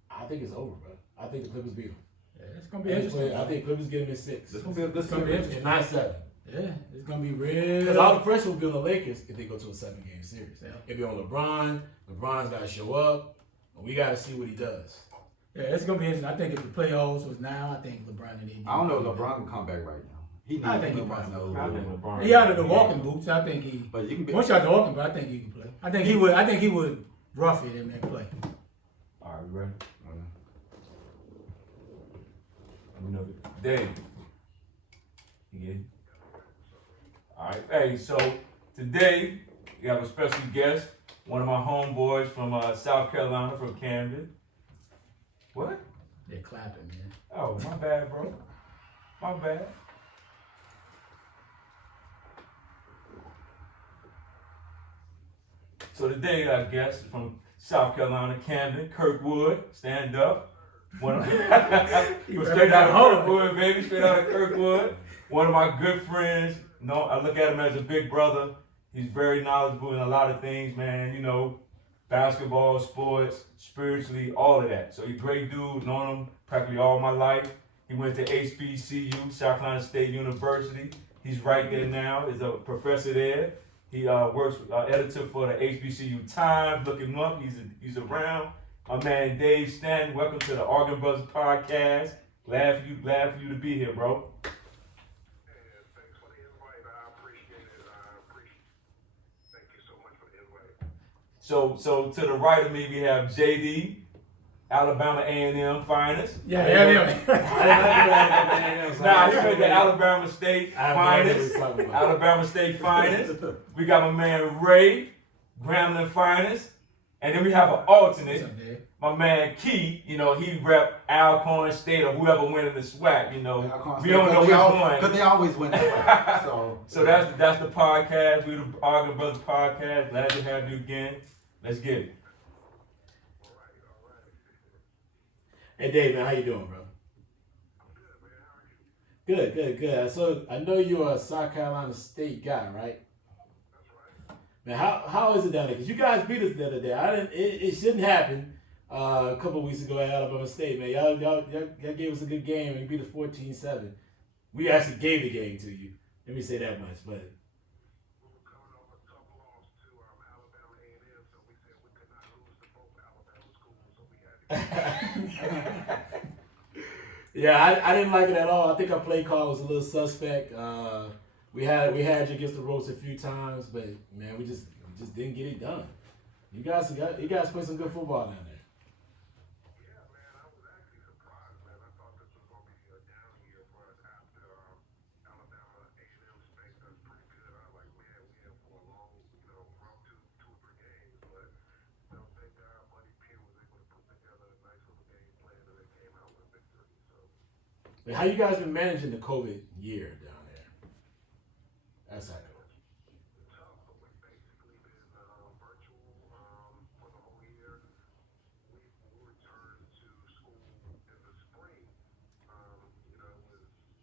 I think it's over, bro. I think the Clippers beat them. Yeah, it's gonna be interesting. I think Clippers get them in 6. This gonna be a good It's gonna be series. interesting. And not 7. Yeah, it's gonna be Because all real. the pressure will be on the Lakers if they go to a 7-game series. Yeah. If you're on LeBron, LeBron's got to show up. And we got to see what he does. Yeah, it's gonna be interesting. I think if the playoffs was now, I think LeBron and AD. I don't know if LeBron can come back right now. He needs I think he LeBron probably to- will. I think LeBron. He out of the walking boots. I think he. But you can be. Once you're out the walking boots, I think he can play. I think he would. I think he would rough it and play. All right, we ready? You know, Dave. You get it? All right. Hey, so today we have a special guest, one of my homeboys from South Carolina, from Camden. What? They're clapping, man. Oh, my bad, bro. My bad. So today our guest is from South Carolina, Camden, Kirkwood. Stand up. One of straight out of Kirkwood, baby. Straight out of Kirkwood. One of my good friends. No, I look at him as a big brother. He's very knowledgeable in a lot of things, man. You know, basketball, sports, spiritually, all of that. So he's a great dude. Known him practically all my life. He went to HBCU, South Carolina State University. He's right there now. He's a professor there. He works editor for the HBCU Times. Look him up. He's around. My man Dave Staten. Welcome to the Organ Brothers podcast. Glad for you to be here, bro. Thanks for the invite. I appreciate it. Thank you so much for the invite. So to the right of me we have JD, Alabama A&M finest. Yeah, Nah, you made the Alabama State finest. Finest. Alabama State finest. We got my man Ray, Grambling finest. And then we have an alternate, What's up, Dave? my man Key. You know, he rep Alcorn State or whoever win in the SWAC. You know, we don't know which one. Because they always win that way. So that's the podcast. We're the Organ Brothers podcast. Glad to have you again. Let's get it. Hey, Dave, man, how you doing, bro? Good. So I know you're a South Carolina State guy, right? Man, how is it down there? Because you guys beat us the other day. It shouldn't happen. A couple of weeks ago at Alabama State, man. Y'all gave us a good game and you beat us 14-7. We actually gave the game to you. Let me say that much, but. We were coming off a tough loss to Alabama A&M, so we said we could not lose to both Alabama schools, so we had to. Yeah, I didn't like it at all. I think our play call was a little suspect. We had you against the ropes a few times, but man, we just didn't get it done. You guys play some good football down there. Yeah, man, I was actually surprised, man. I thought this was gonna be a down year for us after Alabama A&M spanked us pretty good. I was like, man, we had for a long, rough two or three games, but thank God, Buddy Pugh was able to put together a nice little game plan, and they came out with a victory. So Like, how you guys been managing the COVID year down there? That's how. tough, but we've basically been virtual for the whole year. We returned to school in the spring.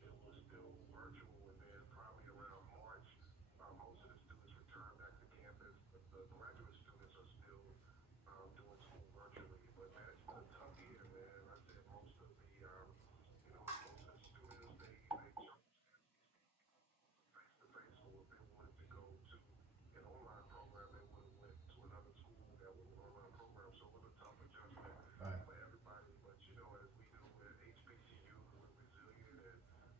It was still virtual, and then probably around March, most of the students returned back to campus, but the graduate students are still doing school virtually. But man, it's been a tough year, man. I said most of the students they chose face to face, so if they wanted to go to an online program, they would have went to another school that was an online program. So it was a tough adjustment Right. for everybody. But as we do at HBCU, we're resilient, and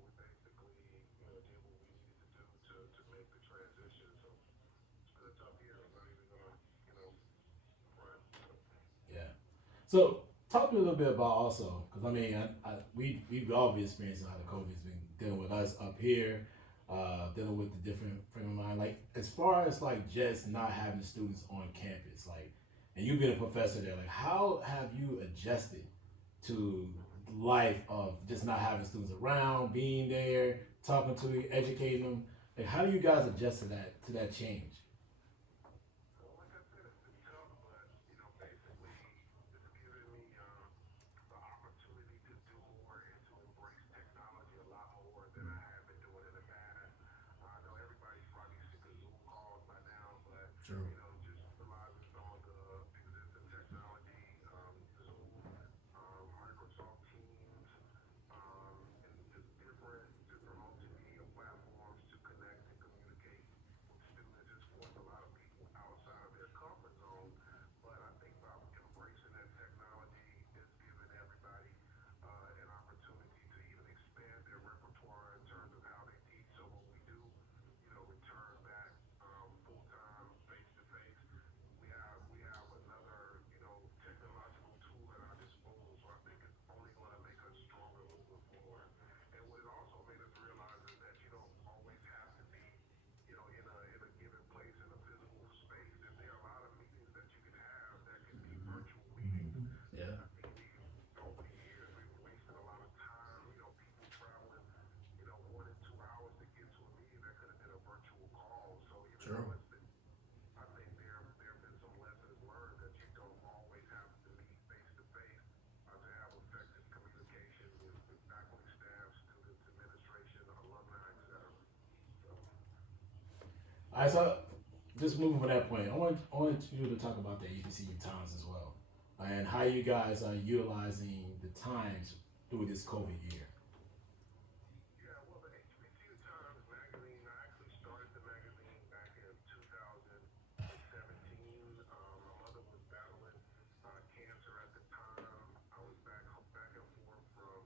we basically did what we needed to do to make the transition. So it's been a tough year. I'm not even gonna front. Yeah. So talk to me a little bit about also, because I mean, we've all been experiencing how the COVID's been dealing with us up here, dealing with the different frame of mind. Like as far as like just not having students on campus, like, and you've been a professor there, like how have you adjusted to life of just not having students around, being there, talking to you, educating them? Like how do you guys adjust to that change? Well, like I said, it's been tough, but basically, it's given me the opportunity to do more and to embrace technology a lot more than I have been doing in the past. I know everybody's probably sick of Zoom calls by now, but True. just utilizing some of the existing technology, Zoom, Microsoft Teams, and just different multimedia platforms to connect and communicate with students. It's forced a lot of people outside of their comfort zone. But I think by embracing that technology, it's given everybody an opportunity to even expand their repertoire in terms of how they teach. So when we do, return back full time, face to face, we have another technological tool at our disposal. So I think it's only going to make us stronger moving forward. And what it also made us realize is that you don't always have to be in a given place in a physical space. And there are a lot of meetings that you can have that can be virtual meetings. Yeah. I think over the years we've wasted a lot of time. People traveling, 1 and 2 hours to get to a meeting that could have been a virtual call. So True. it's been, I think there have been some lessons learned that you don't always have to meet face to face to have effective communication with faculty, staff, students, administration, alumni, etc. So. All right, so just moving from that point, I wanted you to talk about the HBCU Times as well, and how you guys are utilizing the Times through this COVID year. Yeah, well, the HBCU Times magazine, I actually started the magazine back in 2017. My mother was battling cancer at the time. I was back and forth from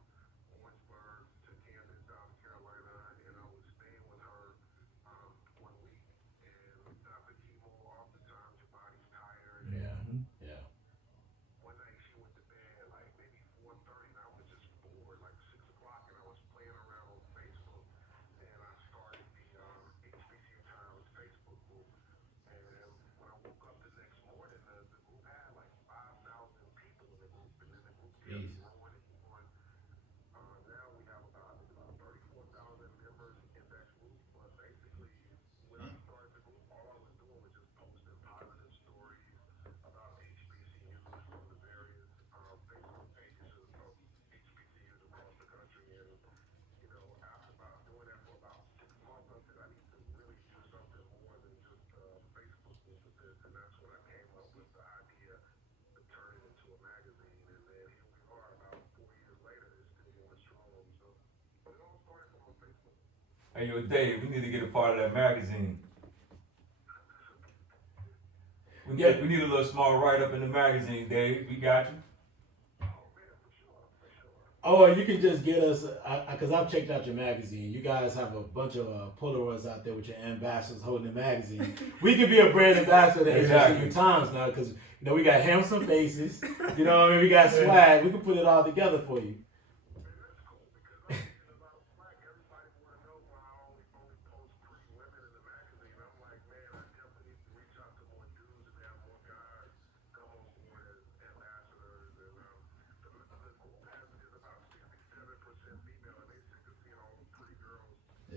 Orangeburg to Camden, South Carolina, and I was staying with her 1 week. And after chemo, oftentimes your body's tired. Yeah, yeah, One night she went to bed like maybe 4:30, and I was just bored, like 6 o'clock, and I was playing around on Facebook, and I started the HBCU Times Facebook group. And when I woke up the next morning, the group had like 5,000 people in the group, and then the group kept Jeez. growing and growing. Now we have about 34,000 members in that group. But basically, when I started the group, all I was doing was just posting positive stories about HBCUs from the various Facebook pages of HBCUs across the country. And after about doing that for about 6 months, I said I need to really do something more than just Facebook group with this. And that's when I came up with the idea to turn it into a magazine. And then here we are, about 4 years later, it's still going strong. So, but it all started from a Facebook. Hey, yo, Dave, we need to get a part of that magazine. We need a little small write up in the magazine, Dave. We got you. Oh man, for sure, for sure. Or you can just get us, because I've checked out your magazine. You guys have a bunch of Polaroids out there with your ambassadors holding the magazine. We could be a brand ambassador at Exactly. HBCU Times now, because we got handsome faces. You know what I mean? We got swag. We can put it all together for you.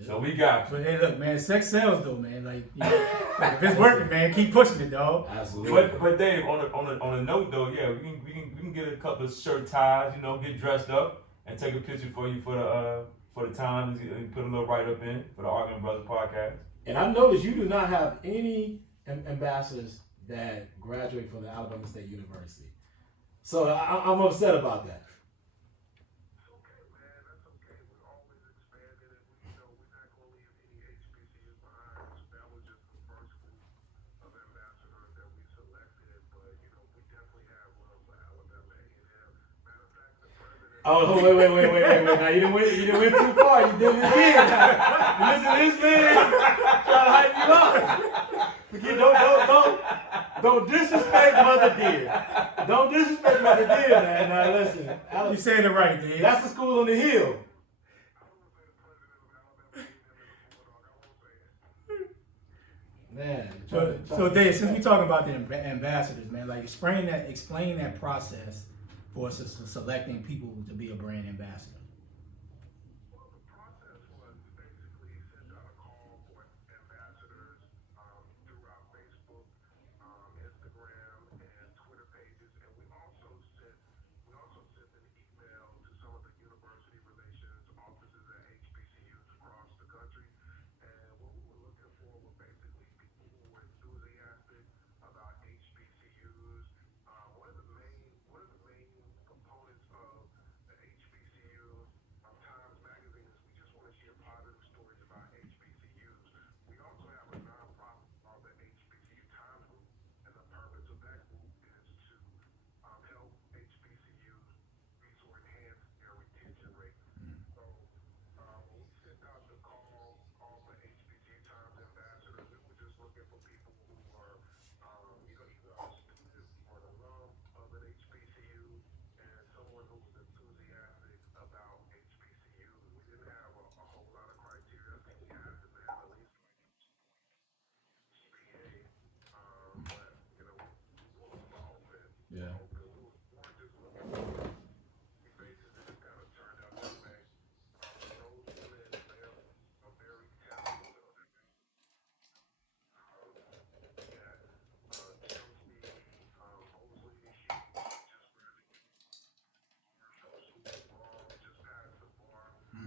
So we got you. But hey, look, man, sex sells though, man. Like, like if it's working, man, keep pushing it, dog. Absolutely. But Dave, on a note though, yeah, we can get a couple of shirt ties, get dressed up and take a picture for you for the Times and put a little write up in for the Argument Brothers podcast. And I noticed you do not have any ambassadors that graduate from the Alabama State University. So I'm upset about that. Oh, wait. Now you didn't win too far. You did it again. You listen to this man trying to hype you up. Don't disrespect Mother Dear. Don't disrespect Mother Dear, man. Now listen. You saying it right, Dave. That's the school on the hill. Man. So Dave, since we talking about the ambassadors, man, like explain that process for us selecting people to be a brand ambassador. Yeah.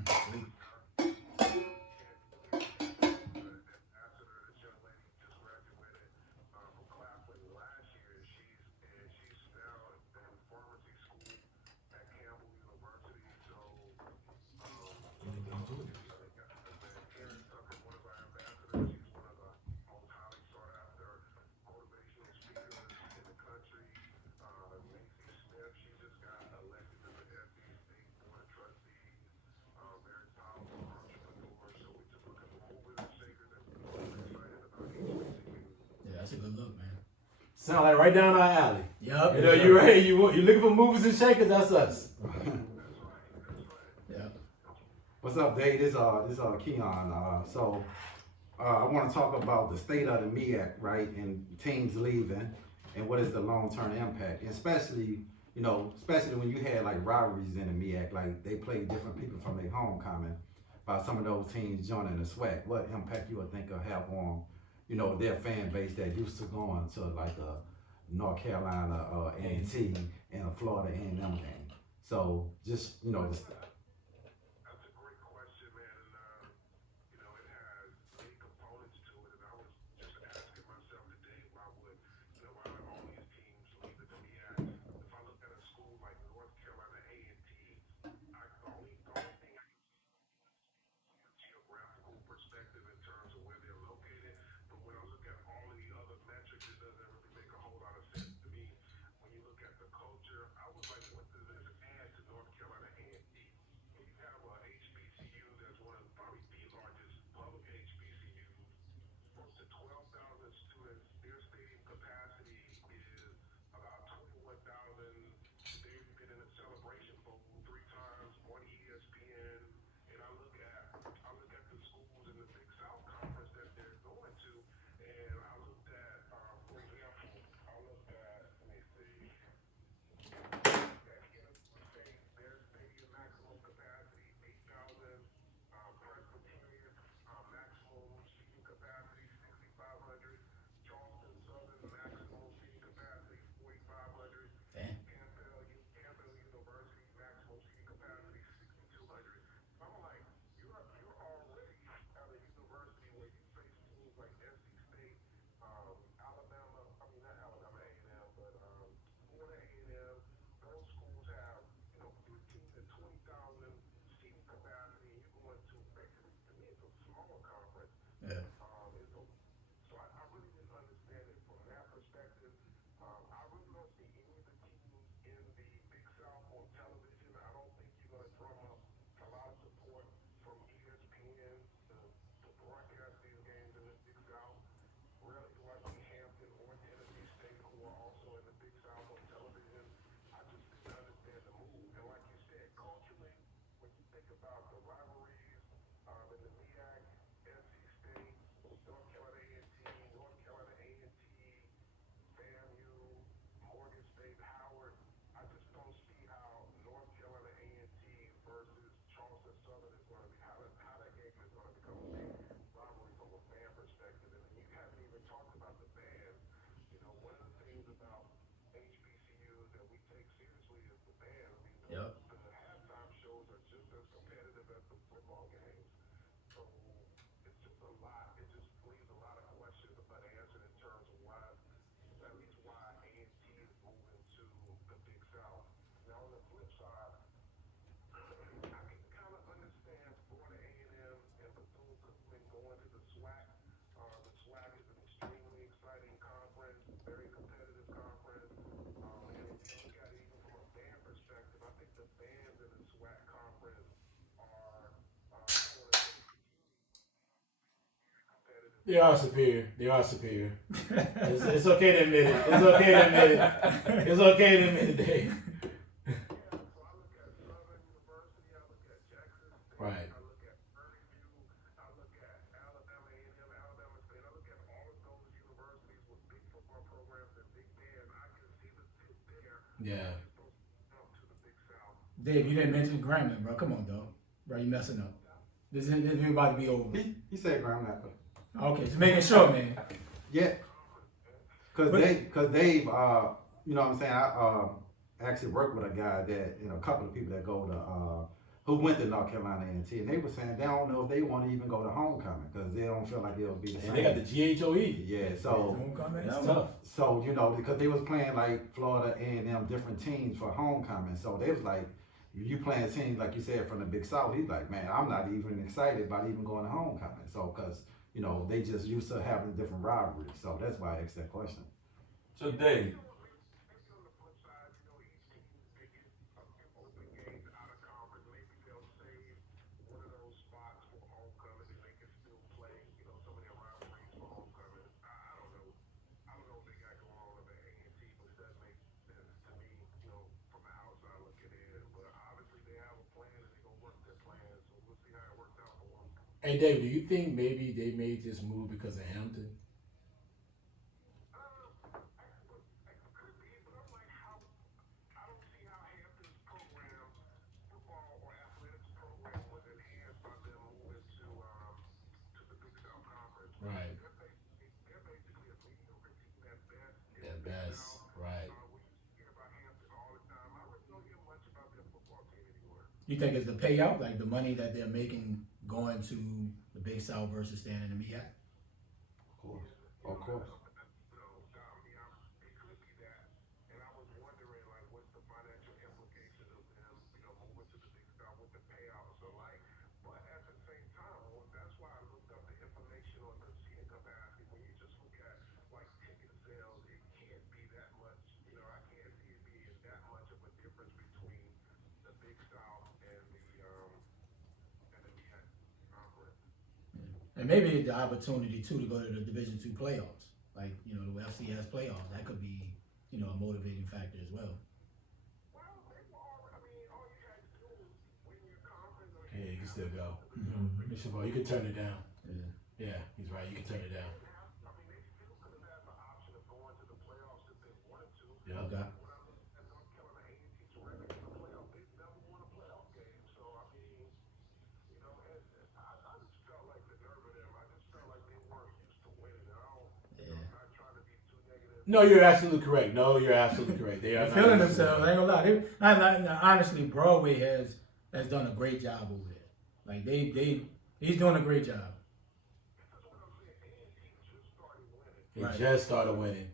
Sweet. That's a good look, man. Sound like right down our alley. Yup. You ready? You looking for movers and shakers? That's us. Yeah. What's up, Dave? This Keon. So I want to talk about the state of the MEAC, right? And teams leaving, and what is the long-term impact, and especially when you had like rivalries in the MEAC, like they played different people from their homecoming. By some of those teams joining the SWAC, what impact you would think will have on, their fan base that used to going to like a North Carolina A&T and a Florida A&M game. So just just. They are superior. They are superior. It's okay to admit it. It's okay to admit it. It's okay to admit it, Dave. Right. Yeah. Dave, you didn't mention Grambling, bro. Come on, dog. Bro, you messing up. This is about to be over. He said Graham Apple. Okay, just making sure, man. Yeah. Cause Dave, you know what I'm saying? I actually worked with a guy that, you know, a couple of people that go to, who went to North Carolina A&T, and they were saying they don't know if they want to even go to homecoming because they don't feel like it'll be the same. And they got the GHOE. Yeah, so Homecoming, It's that tough. one. so you know because they was playing like Florida and them different teams for homecoming, so they was like, you playing teams like you said from the Big South. He's like, man, I'm not even excited about even going to homecoming. So because you know they just used to having different rivalries, so that's why I asked that question. So Dave, Hey, David, do you think maybe they made this move because of Hampton? Right. At best. Right. You think it's the payout, like the money that they're making going to the Big South versus staying in the MEAC? Of course. And maybe the opportunity too to go to the Division II playoffs, like you know the FCS playoffs. That could be a motivating factor as well. Yeah, you can still go. Mm-hmm. Mr. Ball, you can turn it down. Yeah. Yeah, he's right. You can turn it down. Yeah. Okay. No, you're absolutely correct. No, you're absolutely correct. They are They're not feeling used to themselves. I ain't gonna lie. Honestly, Broadway has done a great job over there. Like he's doing a great job. He Right. just started winning.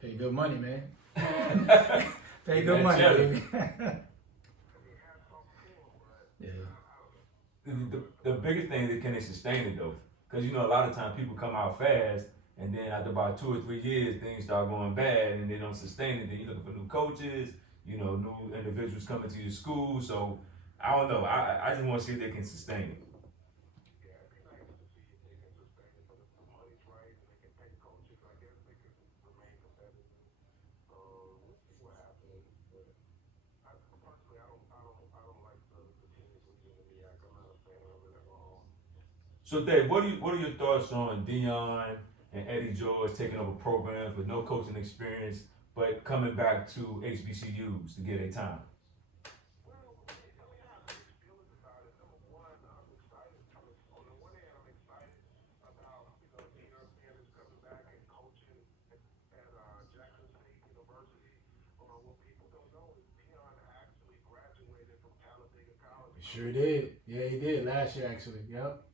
Pay good money, man. Pay good money, Yeah. baby. Yeah. the biggest thing is can they sustain it though? Because you know a lot of times people come out fast and then after about 2 or 3 years things start going bad and they don't sustain it. Then you're looking for new coaches, you know, new individuals coming to your school. So I don't know. I just want to see if they can sustain it. So Dave, what are your thoughts on Deion and Eddie George taking over programs with no coaching experience, but coming back to HBCUs to get a time? Sure did. Yeah, he did last year actually. Yep.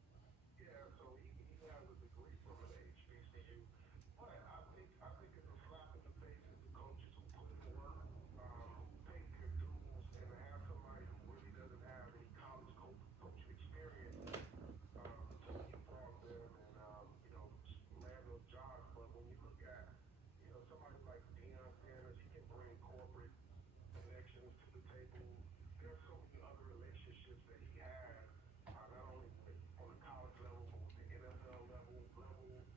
Yeah, so he has a degree from an HBCU, but I think it's a slap in the face to the coaches who put in work, who pay their dues, and to have somebody who really doesn't have any college coaching experience until you brought them and land those jobs. But when you look at somebody like Deion Sanders, he can bring corporate connections to the table. There's so many other relationships that he has, not only on the college level, but with the NFL level,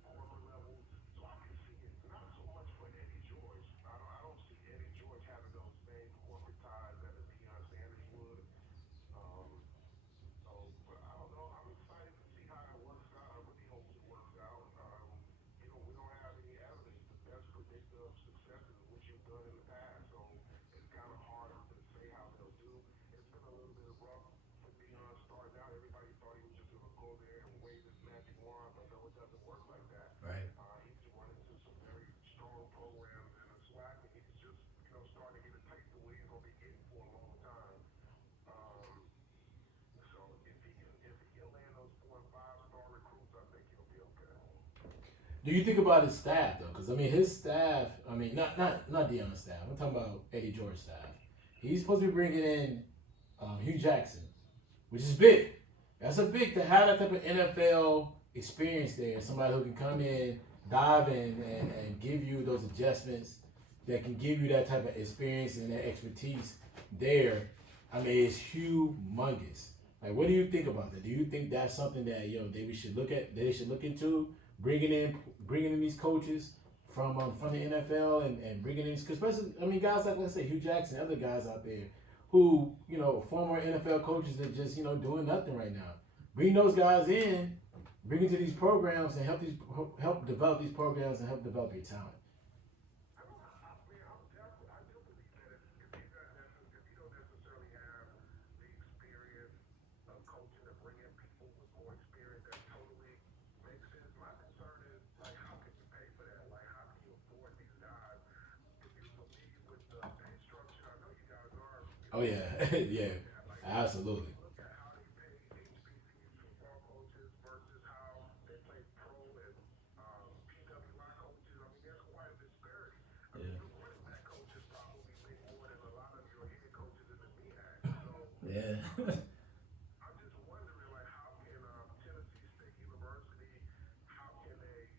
corporate level. So I can see it. Not so much for Eddie George. I don't see Eddie George having those same corporate ties that a Deion Sanders would. Um, so, but I don't know. I'm excited to see how it works out. I really hope it works out. We don't have any evidence. The best predictor of success is what you've done in the past. So it's kind of hard to say how they'll do. It's been a little bit rough for Deion starting out. Everybody thought he was just going to go there and wave his magic wand, but no, it doesn't work like that. Right. He's run into some very strong programs in the SWAC, and he's just starting to get a taste of what he's going to be getting for a long time. Um, so if he can land those 4 and 5 star recruits, I think he'll be okay. Do you think about his staff though? Because I mean, his staff. I mean, not Deion's staff. I'm talking about Eddie George's staff. He's supposed to be bringing in Hugh Jackson, which is big. That's a big to have that type of NFL experience there. Somebody who can come in, dive in, and give you those adjustments that can give you that type of experience and that expertise there. I mean, it's humongous. Like, what do you think about that? Do you think that's something that they should look at? They should look into bringing in these coaches from the NFL and bringing in, especially guys like, let's say, Hugh Jackson, other guys out there who former NFL coaches that just doing nothing right now. Bring those guys in, bring into these programs and help develop these programs and help develop your talent. Oh yeah, yeah, absolutely. Yeah. I'm just wondering, like, how can Tennessee State University, how can they,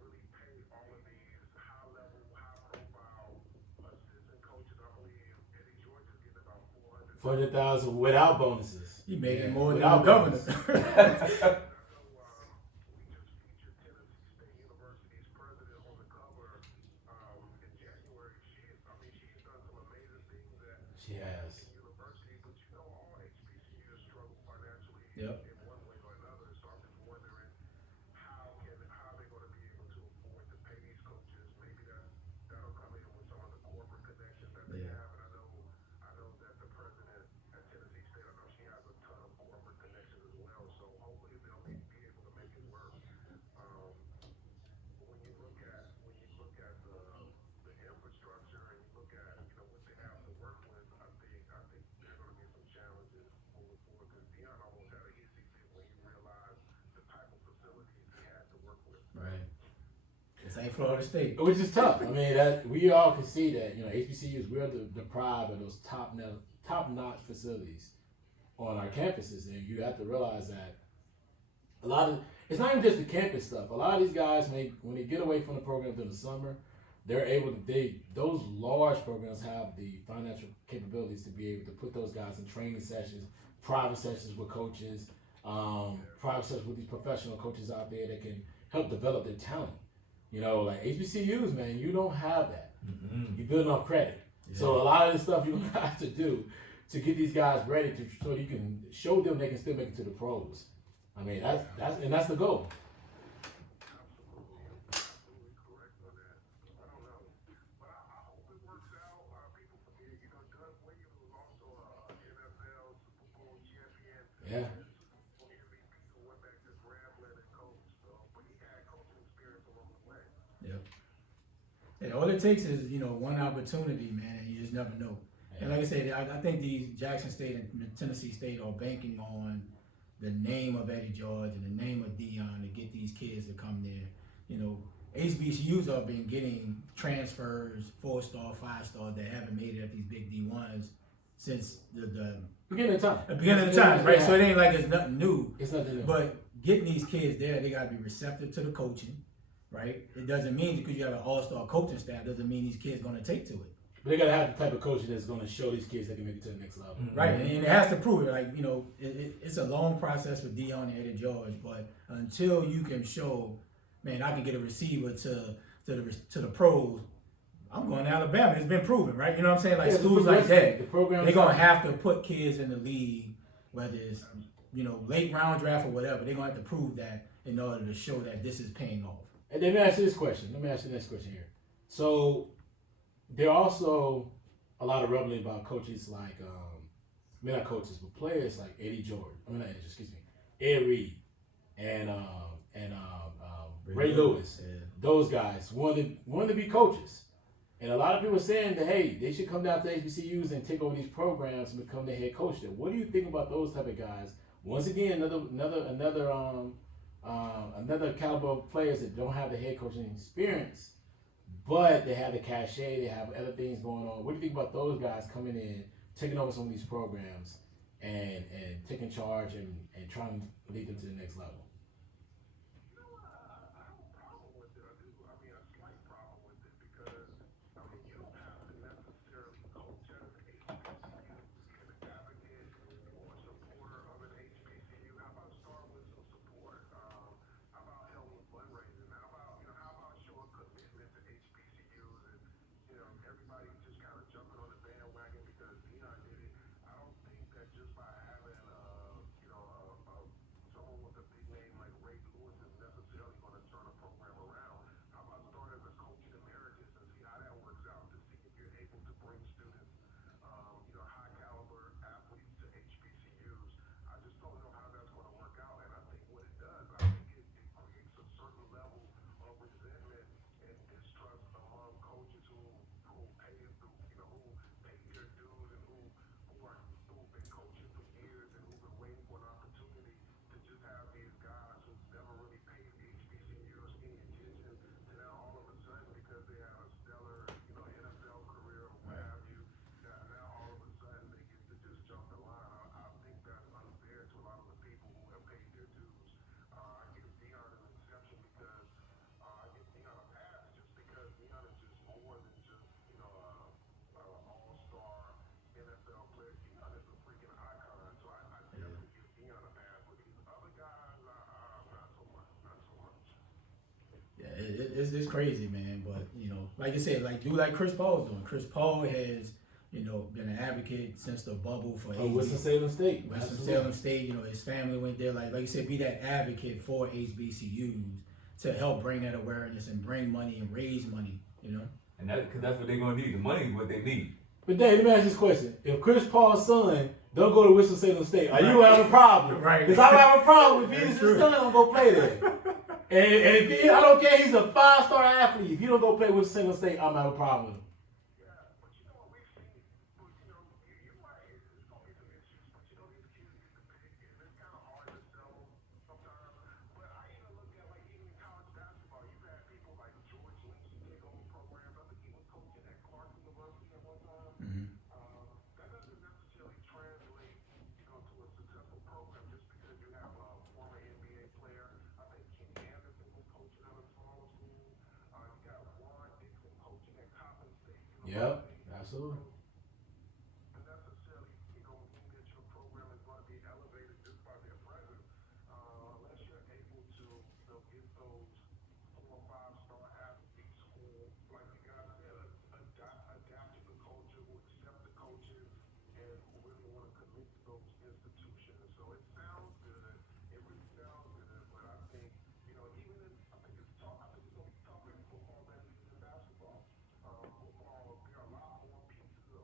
really pay all of these high-level, high-profile assistant coaches? I believe Eddie George is getting about $400,000 without bonuses. He made it more than without the governor. bonuses. we just featured Tennessee State University's president on the cover in January. She's done some amazing things at She has. university, but all HBCUs struggle financially Yep. in one way or another. So I'm just wondering how they're going to be able to afford to pay these coaches. Maybe that'll come in with some of the corporate connections that they have. And I know that the president at Tennessee State, I know she has a ton of corporate connections as well. So hopefully they'll be able to make it work. When you look at the infrastructure and you look at what they have to work with, I think there are going to be some challenges moving forward because Deion almost had a hissy fit when he realized the type of facilities he had to work with. Right. This ain't Florida State. Which is tough. I mean, that we all can see that HBCUs, we're deprived of those top-notch facilities on our campuses, and you have to realize that it's not even just the campus stuff. A lot of these guys, when they get away from the program during the summer, they're able to. Those large programs have the financial capabilities to be able to put those guys in training sessions, private sessions with coaches, private sessions with these professional coaches out there that can help develop their talent. Like HBCUs, man, you don't have that. Mm-hmm. You build off credit. Yeah. So a lot of the stuff you have to do to get these guys ready so you can show them they can still make it to the pros. I mean, that's the goal. Absolutely correct on that. I don't know, but I hope it works out. People forget, Doug Williams was also a NFL Super Bowl champion. Yeah. Super Bowl MVP who went back to Grambling and coached. But he had coaching experience along the way. Yep. Yeah, all it takes is one opportunity, man, and you just never know. And like I said, I think these Jackson State and Tennessee State are banking on the name of Eddie George and the name of Deion to get these kids to come there. You know, HBCUs have been getting transfers, 4-star, 5-star that haven't made it at these big D1s since the beginning of time. the beginning of the time, right? Yeah. So it ain't like it's nothing new. It's nothing new. But getting these kids there, they gotta be receptive to the coaching, right? It doesn't mean because you have an all-star coaching staff doesn't mean these kids gonna take to it. But they gotta have the type of coaching that's gonna show these kids they can make it to the next level. Right, and it has to prove it. Like, you know, it's a long process for Deion and Eddie George, but until you can show, man, I can get a receiver to the pros, I'm going to Alabama. It's been proven, right? You know what I'm saying? Like, Yeah, schools like that, the program they're going to have to put kids in the league, whether it's, you know, late round draft or whatever. They're going to have to prove that in order to show that this is paying off. And let me ask you this question. Let me ask you the next question here. So there are also a lot of rumbling about coaches like, not coaches, but players like Eddie George. Ed Reed and Ray Lewis. Yeah. Those guys wanted to be coaches. And a lot of people are saying that, hey, they should come down to HBCUs and take over these programs and become the head coach there. What do you think about those type of guys? Once again, another caliber of players that don't have the head coaching experience, but they have the cachet, they have other things going on. What do you think about those guys coming in, taking over some of these programs, and taking charge and trying to lead them to the next level? You know what? I have a problem with it. I do. I mean, a slight problem with it because, I mean, you don't have to necessarily coach at an HBCU to be an advocate or a supporter of an HBCU. How about start with some support? How about help with fundraising? How about showing commitment to HBCUs and, everybody just kind of jumping on the bandwagon because Deion did it. I don't think that just by having, someone with a big name like Ray Lewis is necessarily going to turn a program around. How about start as a coach in emeritus and see how that works out to see if you're able to bring students, high caliber athletes to HBCUs. I just don't know how that's going to work out. And I think what it does, I think it creates a certain level of resentment and distrust among coaches who pay their dues and who've been coaching for years and who've been waiting for an opportunity to just have these guys who've never really paid HBCUs any attention to now all of a sudden because they have a stellar, NFL career or what have you, now all of a sudden they get to just jump the line. I think that's unfair to a lot of the people who have paid their dues. I give Deion an exception because I give Deion a pass just because Deion is just more than just, all-star NFL player. Deion is a freaking icon, so I definitely give Deion a pass. But these other guys, not so much. Yeah, it's crazy, man. But, like I said, like Chris Paul's doing. Chris Paul has, been an advocate since the bubble for Winston-Salem State. Winston-Salem State, his family went there. Like you said, be that advocate for HBCUs to help bring that awareness and bring money and raise money, And because that's what they're gonna need. The money is what they need. But Dave, let me ask you this question. If Chris Paul's son don't go to Winston-Salem State, are you gonna have a problem? Right. Because I would have a problem if his son don't go play there. And if I don't care, he's a 5-star athlete. If you don't go play Winston-Salem State, I'm gonna have a problem with him. Yeah, but what we've seen, you're right, it's going to be some issues, but these kids get the pick, and it's kind of hard to sell them sometimes. But I even look at, like, even in college basketball, you've had people like George Lynch take over programs. I think he was coaching at Clark University at one time. That doesn't necessarily translate, to a successful program just because you have a former NBA player. I think Kenny Anderson was coaching at a smaller school. You got Ron Dixon coaching at Coppin State University. Yep, absolutely. Necessarily, mean that your program is going to be elevated just by their presence, unless you're able to, get those 4 or 5-star athletes who, like the guy said, adapt to the culture, who accept the coaches, and who really want to commit to those institutions. So it sounds good. It really sounds good, but I think, I think it's tough. I think it's going to be tougher in football than it is in basketball. Football, there are a lot more pieces of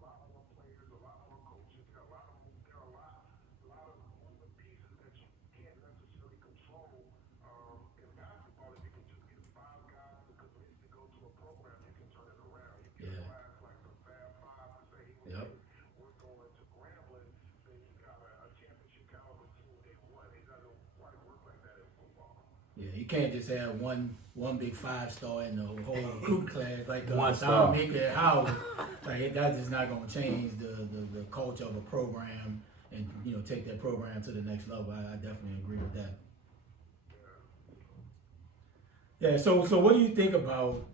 you can't just have one big 5-star in the whole recruit class like One star. Maker at Howard. Like that's just not gonna change the culture of a program and take that program to the next level. I definitely agree with that. Yeah. So what do you think about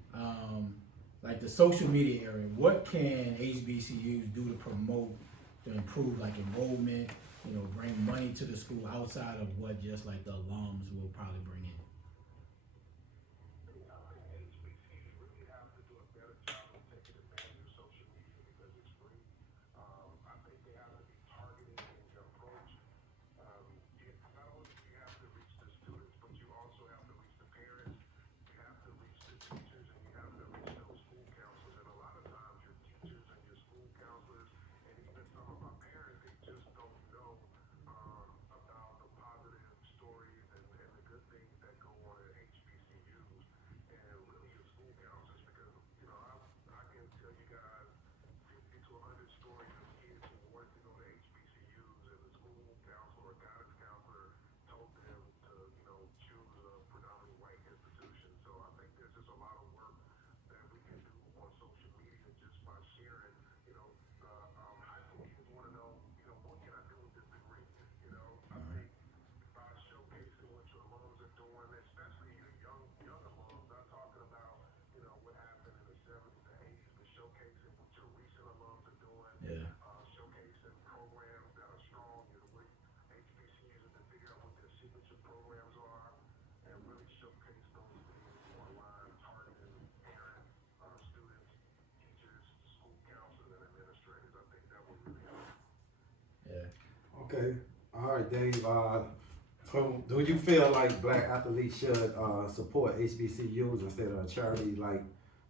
like the social media area? What can HBCUs do to promote, to improve like enrollment? Bring money to the school outside of what just like the alums will probably bring in. HBCUs really have to do a better job of taking advantage of social media because it's free. I think they have to be targeted in their approach. Not only do you have to reach the students, but you also have to reach the parents, you have to reach the teachers, and you have to reach those school counselors. And a lot of times your teachers and your school counselors and even some of our parents, they just don't know about the positive stories and the good things that go on at HBCUs and really your school counselors because, I can tell you guys 50 to 100 stories of kids who wanted to go to HBCUs and the school counselor or guidance counselor told them to, choose a predominantly white institution. So I think there's just a lot of work that we can do on social media just by sharing, high school kids want to know, what can I do with this degree? I think by showcasing what your alums are doing, especially your young alums, not talking about, what happened in the 70s and 80s, but showcasing what your recent alums are doing, Yeah. showcasing programs that are strong, what HBCUs have to figure out what their signature programs are, and really showcase those things online, targeting parents, students, teachers, school counselors, and administrators. I think that would really help. Yeah. Okay. All right, Dave. So do you feel like black athletes should support HBCUs instead of a charity like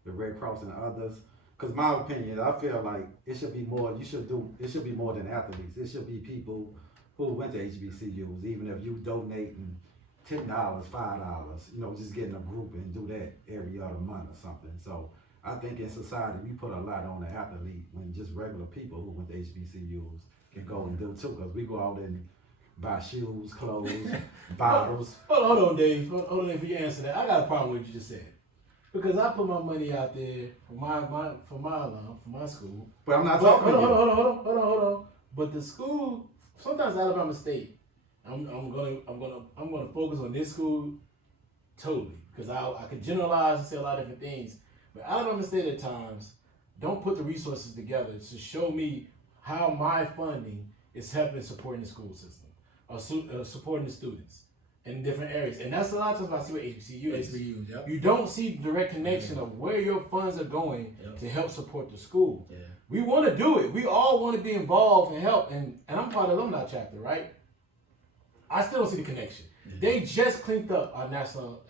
the Red Cross and others? Because my opinion, I feel like it should be more. It should be more than athletes. It should be people who went to HBCUs. Even if you donating $10, $5, just getting a group and do that every other month or something. So I think in society we put a lot on the athlete when just regular people who went to HBCUs can go and do too. Because we go out and buy shoes, clothes, bottles. Hold on, Dave. Hold on, if you answer that. I got a problem with what you just said. Because I put my money out there for my school. But I'm not talking to you. Hold on. But the school, sometimes Alabama State, I'm gonna focus on this school totally. Because I could generalize and say a lot of different things. But Alabama State at times don't put the resources together to show me how my funding is helping supporting the school system or supporting the students in different areas. And that's a lot of times I see what HBCU is. HBCUs, yep. You don't see the direct connection of where your funds are going to help support the school. Yeah. We want to do it. We all want to be involved and help. And I'm part of the alumni chapter, right? I still don't see the connection. Yeah. They just cleaned up the National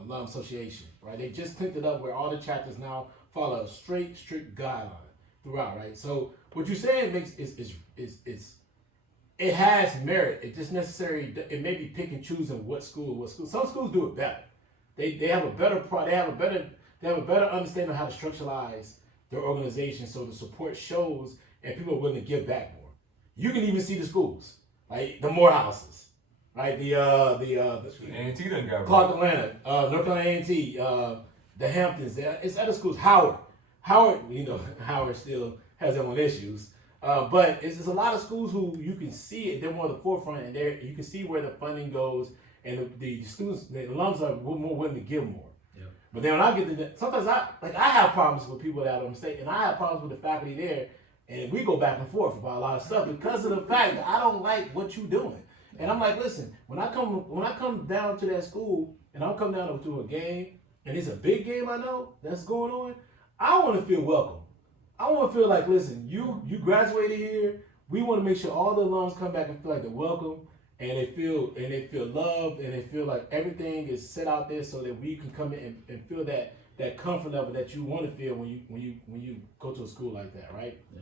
Alum Association, right? They just cleaned it up where all the chapters now follow a strict guideline throughout, right? So what you're saying it has merit. It just necessarily, it may be pick and choosing what school. Some schools do it better. They have a better understanding of how to structuralize their organization so the support shows and people are willing to give back more. You can even see the schools, like the Morehouses, right? The A&T done got Clark right. Atlanta, North Carolina A&T, the Hamptons. It's other schools. Howard, Howard still has their own issues. But it's a lot of schools who you can see it. They're more at the forefront, and you can see where the funding goes, and the students, the alums are more willing to give more. Yeah. But then when I get to that, sometimes I have problems with people at Alabama State, and I have problems with the faculty there, and we go back and forth about a lot of stuff because of the fact that I don't like what you're doing. And I'm like, listen, when I come down to that school, and I'm coming down to a game, and it's a big game I know that's going on, I want to feel welcome. I want to feel like, listen, you graduated here. We want to make sure all the alums come back and feel like they're welcome, and they feel loved, and they feel like everything is set out there so that we can come in and feel that comfort level that you want to feel when you go to a school like that, right? Yeah.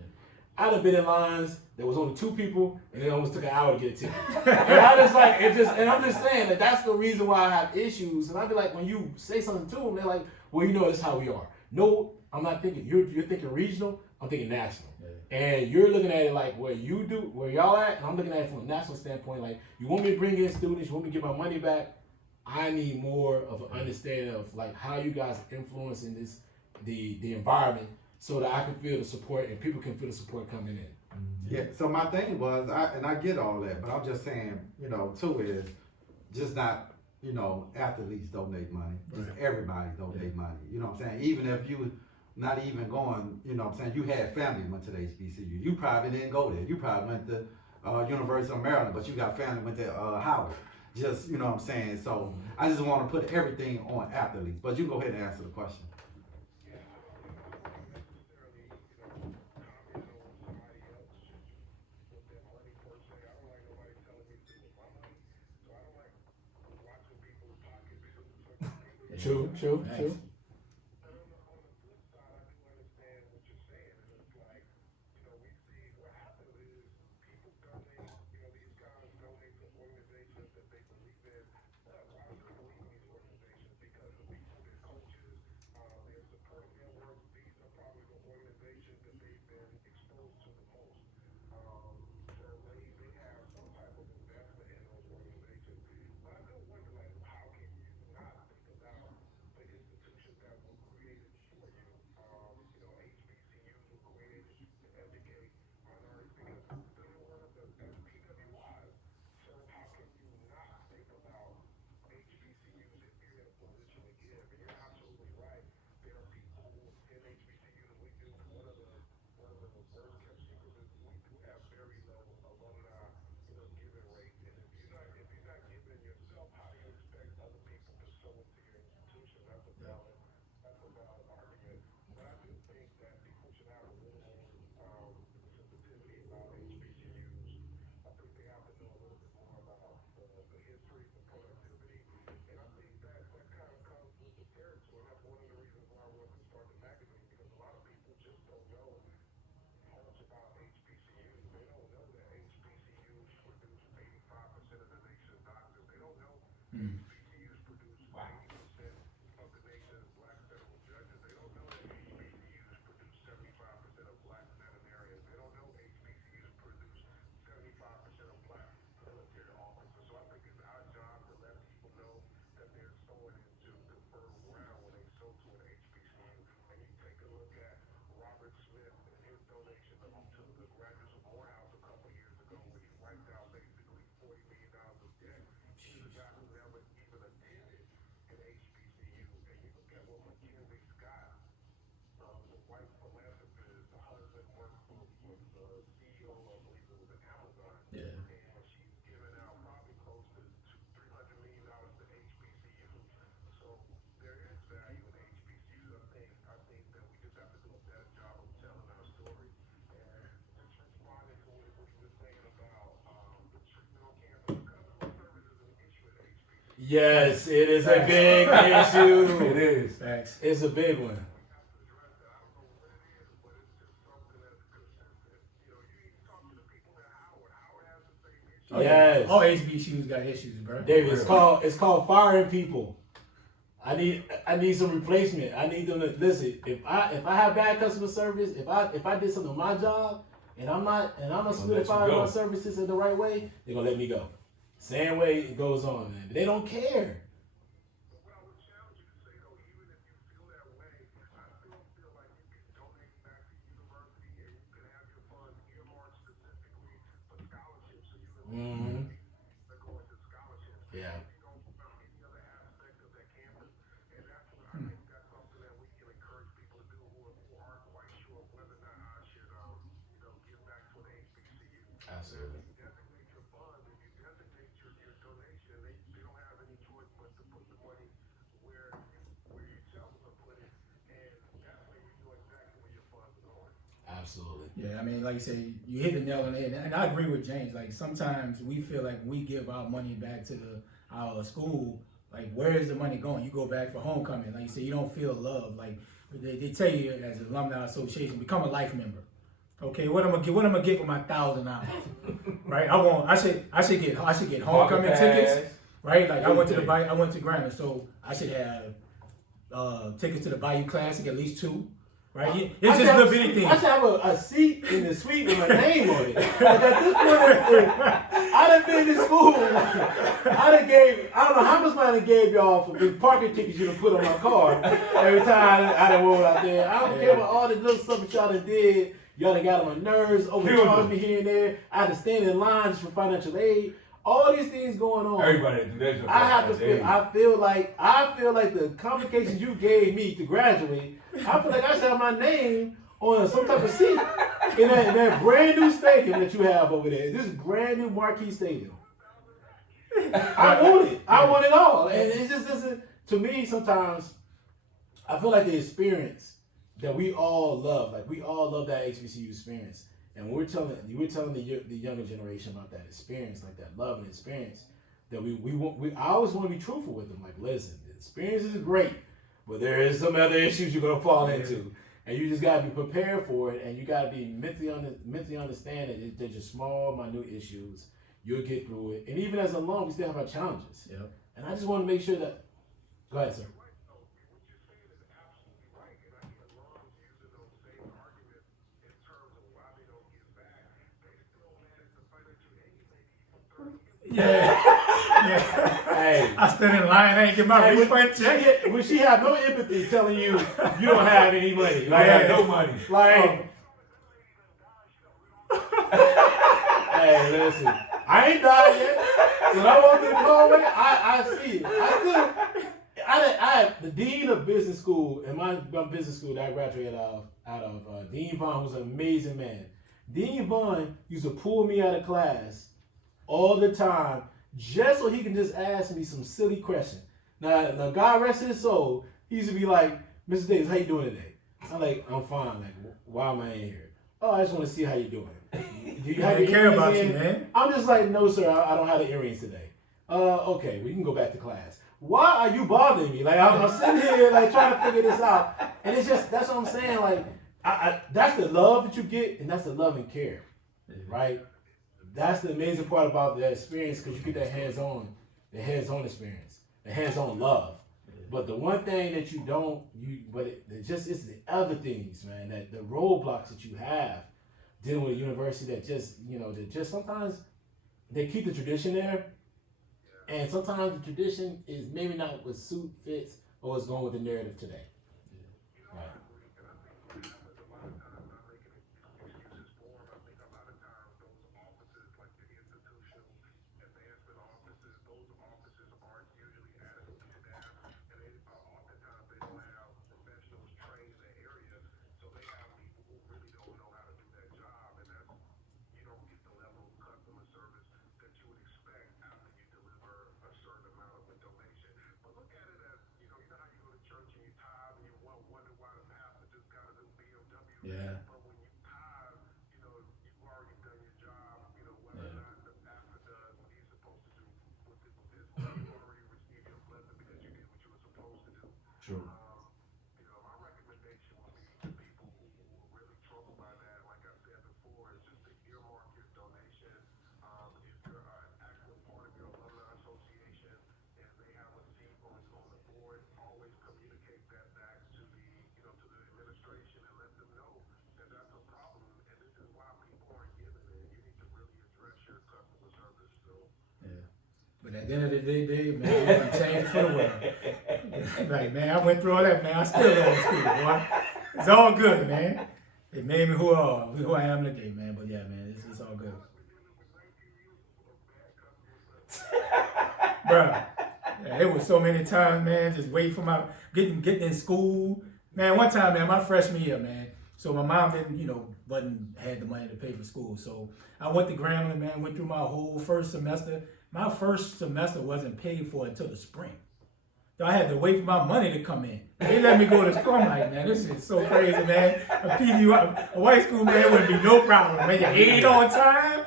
I'd have been in lines that was only 2 people, and it almost took an hour to get a ticket. And I'm just saying that that's the reason why I have issues. And I'd be like, when you say something to them, they're like, well, this is how we are. No, I'm not thinking. You're thinking regional. I'm thinking national. Yeah. And you're looking at it like where y'all at, and I'm looking at it from a national standpoint. Like, you want me to bring in students, you want me to get my money back. I need more of an understanding of like how you guys are influencing the environment, so that I can feel the support and people can feel the support coming in. Yeah, so my thing was, I get all that, but I'm just saying, too, is just not, athletes donate money. Just everybody donate money. You know what I'm saying? Even if you not even going, you had family went to the HBCU. You probably didn't go there. You probably went to University of Maryland, but you got family went to Howard. Just, you know what I'm saying? So I just want to put everything on athletes. But you go ahead and answer the question. True. Nice. Yes, it is a big issue. It is. Facts. It's a big one. Oh, Yes. All HBCUs got issues, bro. David, it's called firing people. I need some replacement. I need them to listen. If I have bad customer service, if I did something on my job and I'm not solidifying my services in the right way, they're gonna let me go. Same way it goes on, man. But they don't care. Mm-hmm. Yeah. Absolutely. Absolutely. Yeah, I mean, like you said, you hit the nail on the head, and I agree with James. Like sometimes we feel like we give our money back to our school. Like, where is the money going? You go back for homecoming. Like you said, you don't feel love. Like they tell you as an alumni association, become a life member. Okay, what I'm gonna get for my $1,000? Right? I should get homecoming tickets. Right? Like I went to Grambling, so I should have tickets to the Bayou Classic, at least 2. right? It's just little bitty things. I should have a seat in the suite with my name on it. Like at this point, I done been to school. I don't know how much money I gave y'all for the parking tickets you done put on my car every time I done rolled out there. I don't care about all the little stuff that y'all done did. Y'all done got on my nerves, overcharged me here and there. I had to stand in line just for financial aid. All these things going on. Everybody do that. I have to feel. I feel like the complications you gave me to graduate. I feel like I should have my name on some type of seat in that brand new stadium that you have over there. This brand new marquee stadium. I want it. I want it all, and it just doesn't. To me, sometimes I feel like the experience that we all love, like we all love that HBCU experience. And we're telling the younger generation about that experience, like that love and experience, that I always want to be truthful with them. Like, listen, the experience is great, but there is some other issues you're gonna fall into, and you just gotta be prepared for it, and you gotta be mentally understand that they're just small, minute issues. You'll get through it, and even as a alum, we still have our challenges. Yep. And I just want to make sure that. Go ahead, sir. Yeah. Hey, I stood in line, I ain't get my refund check. When she have no empathy telling you don't have any money. I have no money. Like, hey, listen, I ain't died yet. When I walk in the hallway, I see it. I the dean of business school, in my business school that I graduated out of Dean Vaughn, was an amazing man. Dean Vaughn used to pull me out of class all the time, just so he can just ask me some silly question. Now, God rest his soul, he used to be like, Mr. Davis, how you doing today? I'm like, I'm fine. Like, why am I in here? Oh, I just want to see how you're doing. Do you have your care about earrings you, in? man. I'm just like, no, sir, I don't have the earrings today. Okay, we can go back to class. Why are you bothering me? Like, I'm sitting here, like, trying to figure this out. And it's just, that's what I'm saying. Like, that's the love that you get, and that's the love and care, right? That's the amazing part about that experience, because you get that hands-on experience, the hands-on love. But the one thing that you don't, it's the other things, man, that the roadblocks that you have dealing with a university that just sometimes they keep the tradition there, and sometimes the tradition is maybe not what suit fits or what's going with the narrative today. Right. Yeah. True. But at the end of the day, man, I'm changed for the world. Like, man, I went through all that, man. I still love school, boy. It's all good, man. It made me who I am today, man. But yeah, man, it's all good. Bruh, yeah, it was so many times, man, just waiting for my getting in school. Man, one time, man, my freshman year, man. So my mom didn't had the money to pay for school. So I went to Grambling, man, went through my whole first semester. My first semester wasn't paid for until the spring. So I had to wait for my money to come in. They let me go to school. I'm like, man, this is so crazy, man. A white school, man, wouldn't be no problem. Man, you ate on time,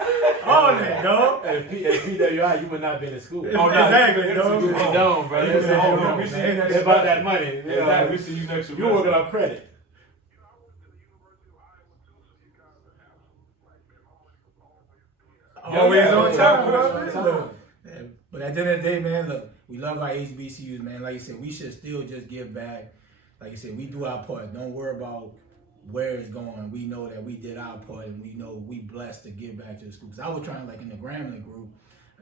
all that, dog. At PWI, you would not been in school. Exactly, dog. You don't, bro. It's about that money. Exactly. We see you next year. You working on credit. Always on time, Always on bro. time. But at the end of the day, man, look, we love our HBCUs, man. Like you said, we should still just give back. Like you said, we do our part. Don't worry about where it's going. We know that we did our part, and we know we blessed to give back to the school. Cause I was trying, like in the Grambling group,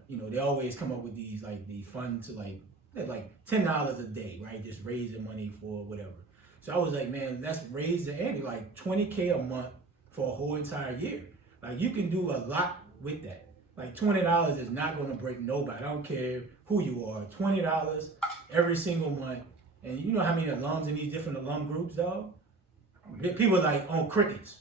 you know, they always come up with these like the funds to like $10 a day, right? Just raising money for whatever. So I was like, man, let's raise the ante, like $20K a month for a whole entire year. Like you can do a lot with that. Like $20 is not gonna break nobody. I don't care who you are. $20 every single month. And you know how many alums in these different alum groups, dog? People like on crickets.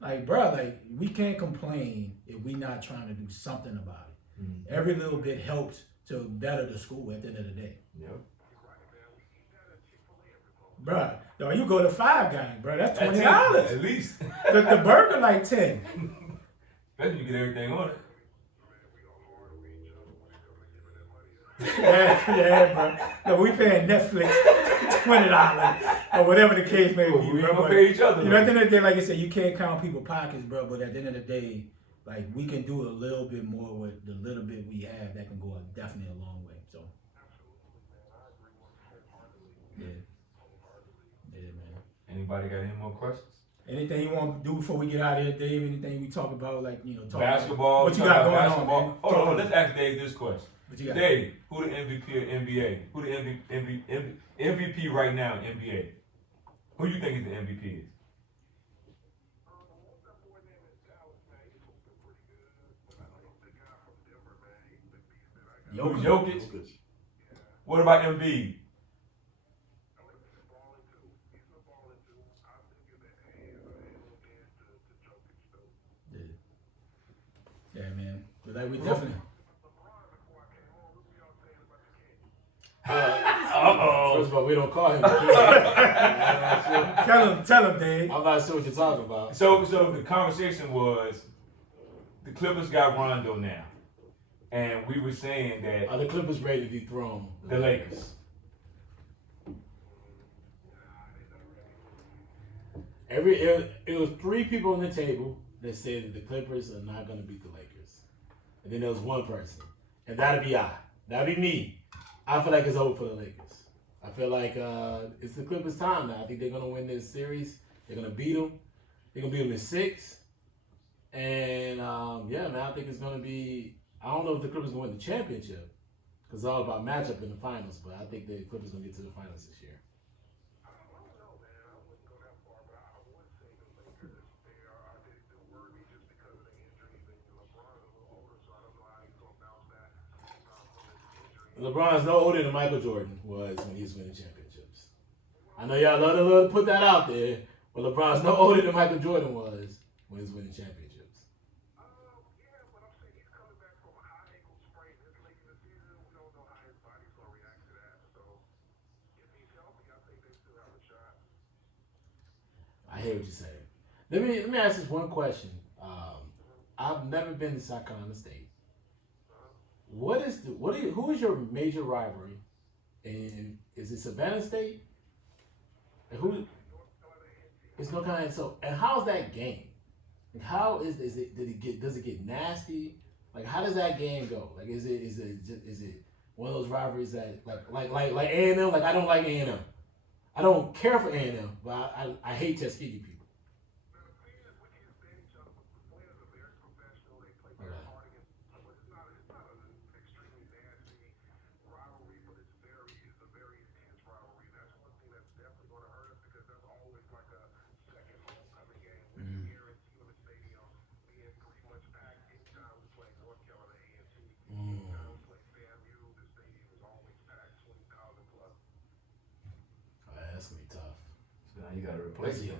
Like, bro, like we can't complain if we not trying to do something about it. Mm-hmm. Every little bit helps to better the school at the end of the day. Yep. Bruh, yo, you go to Five Guys, bro. That's $20. At least. The burger like 10. Especially you get everything on it. Yeah, bro. No, we paying Netflix $20 or whatever the case may be, We bro. gonna But, pay each other. you know, at the end of the day, like I said, you can't count people's pockets, bro. But at the end of the day, like we can do a little bit more with the little bit we have. That can go definitely a long way. So, yeah, man. Anybody got any more questions? Anything you want to do before we get out of here, Dave? Anything we talk about, like, you know, talk Basketball. What you talk got about going basketball. on, man? Hold on, let's ask Dave this question. What you got? Dave, who the MVP of NBA? Who the MVP right now in NBA? Who you think is the MVP is? Who's Jokic? What about Embiid? Yeah, man. But like we definitely. First of all, we don't call him the king. Tell him, Dave. I'm not sure what you're talking about. So the conversation was the Clippers got Rondo now, and we were saying that Are the Clippers ready to dethrone the Lakers. It was 3 people on the table that said that the Clippers are not going to beat the Lakers, and then there was one person, and that'd be I. That'd be me. I feel like it's over for the Lakers. I feel like it's the Clippers' time now. I think they're going to win this series. They're going to beat them. They're going to beat them in 6. And yeah, man, I think it's going to be. I don't know if the Clippers going to win the championship because it's all about matchup in the finals. But I think the Clippers going to get to the finals this year. LeBron's no older than Michael Jordan was when he was winning championships. I know y'all love to put that out there, but LeBron's no older than Michael Jordan was when he was winning championships. I hear what you're saying. Let me ask this one question. I've never been to South Carolina State. Who is your major rivalry? And is it Savannah State? And who? It's North Carolina. So, and how's that game? Like, how is it? Does it get nasty? Like, how does that game go? Like, is it one of those rivalries that like A&M? Like, I don't like A&M. I don't care for A&M, but I hate Tuskegee people. That's gonna be tough. So now you got to replace it.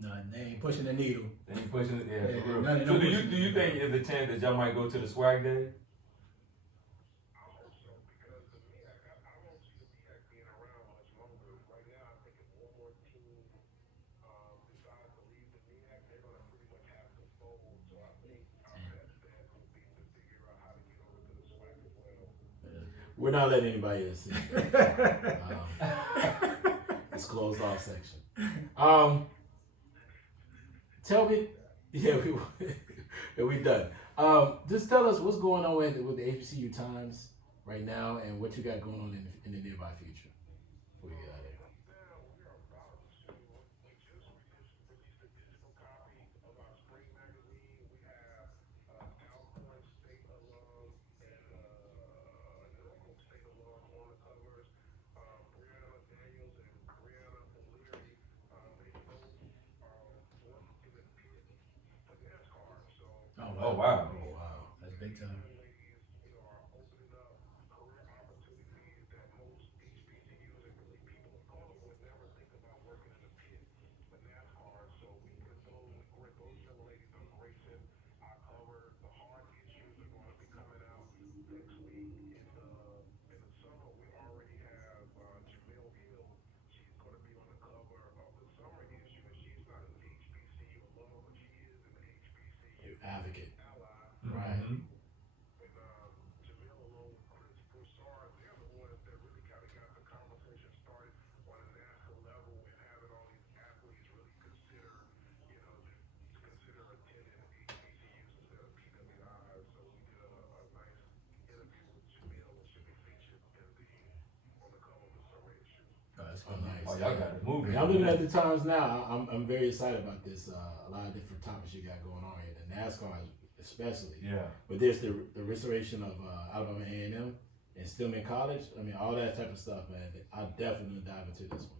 No, they ain't pushing the needle. They ain't pushing it. Yeah, Yeah, for real. none of So them do pushing you it. think there's a chance that y'all might go to the swag day? We're not letting anybody else in. It's closed off section. Tell me, yeah, we done. Just tell us what's going on with the HBCU Times right now and what you got going on in the nearby future. Before we get out of here. Oh wow. Oh wow, that's big time. Advocate. Right. Mhm. Oh, that's Oh, good. nice. Oh, y'all got it moving. Yeah, I'm looking at the Times now. I'm very excited about this. A lot of different topics you got going on here. The NASCAR, especially. Yeah. But there's the restoration of Alabama A&M and Stillman College. I mean, all that type of stuff, man. I'll definitely dive into this one.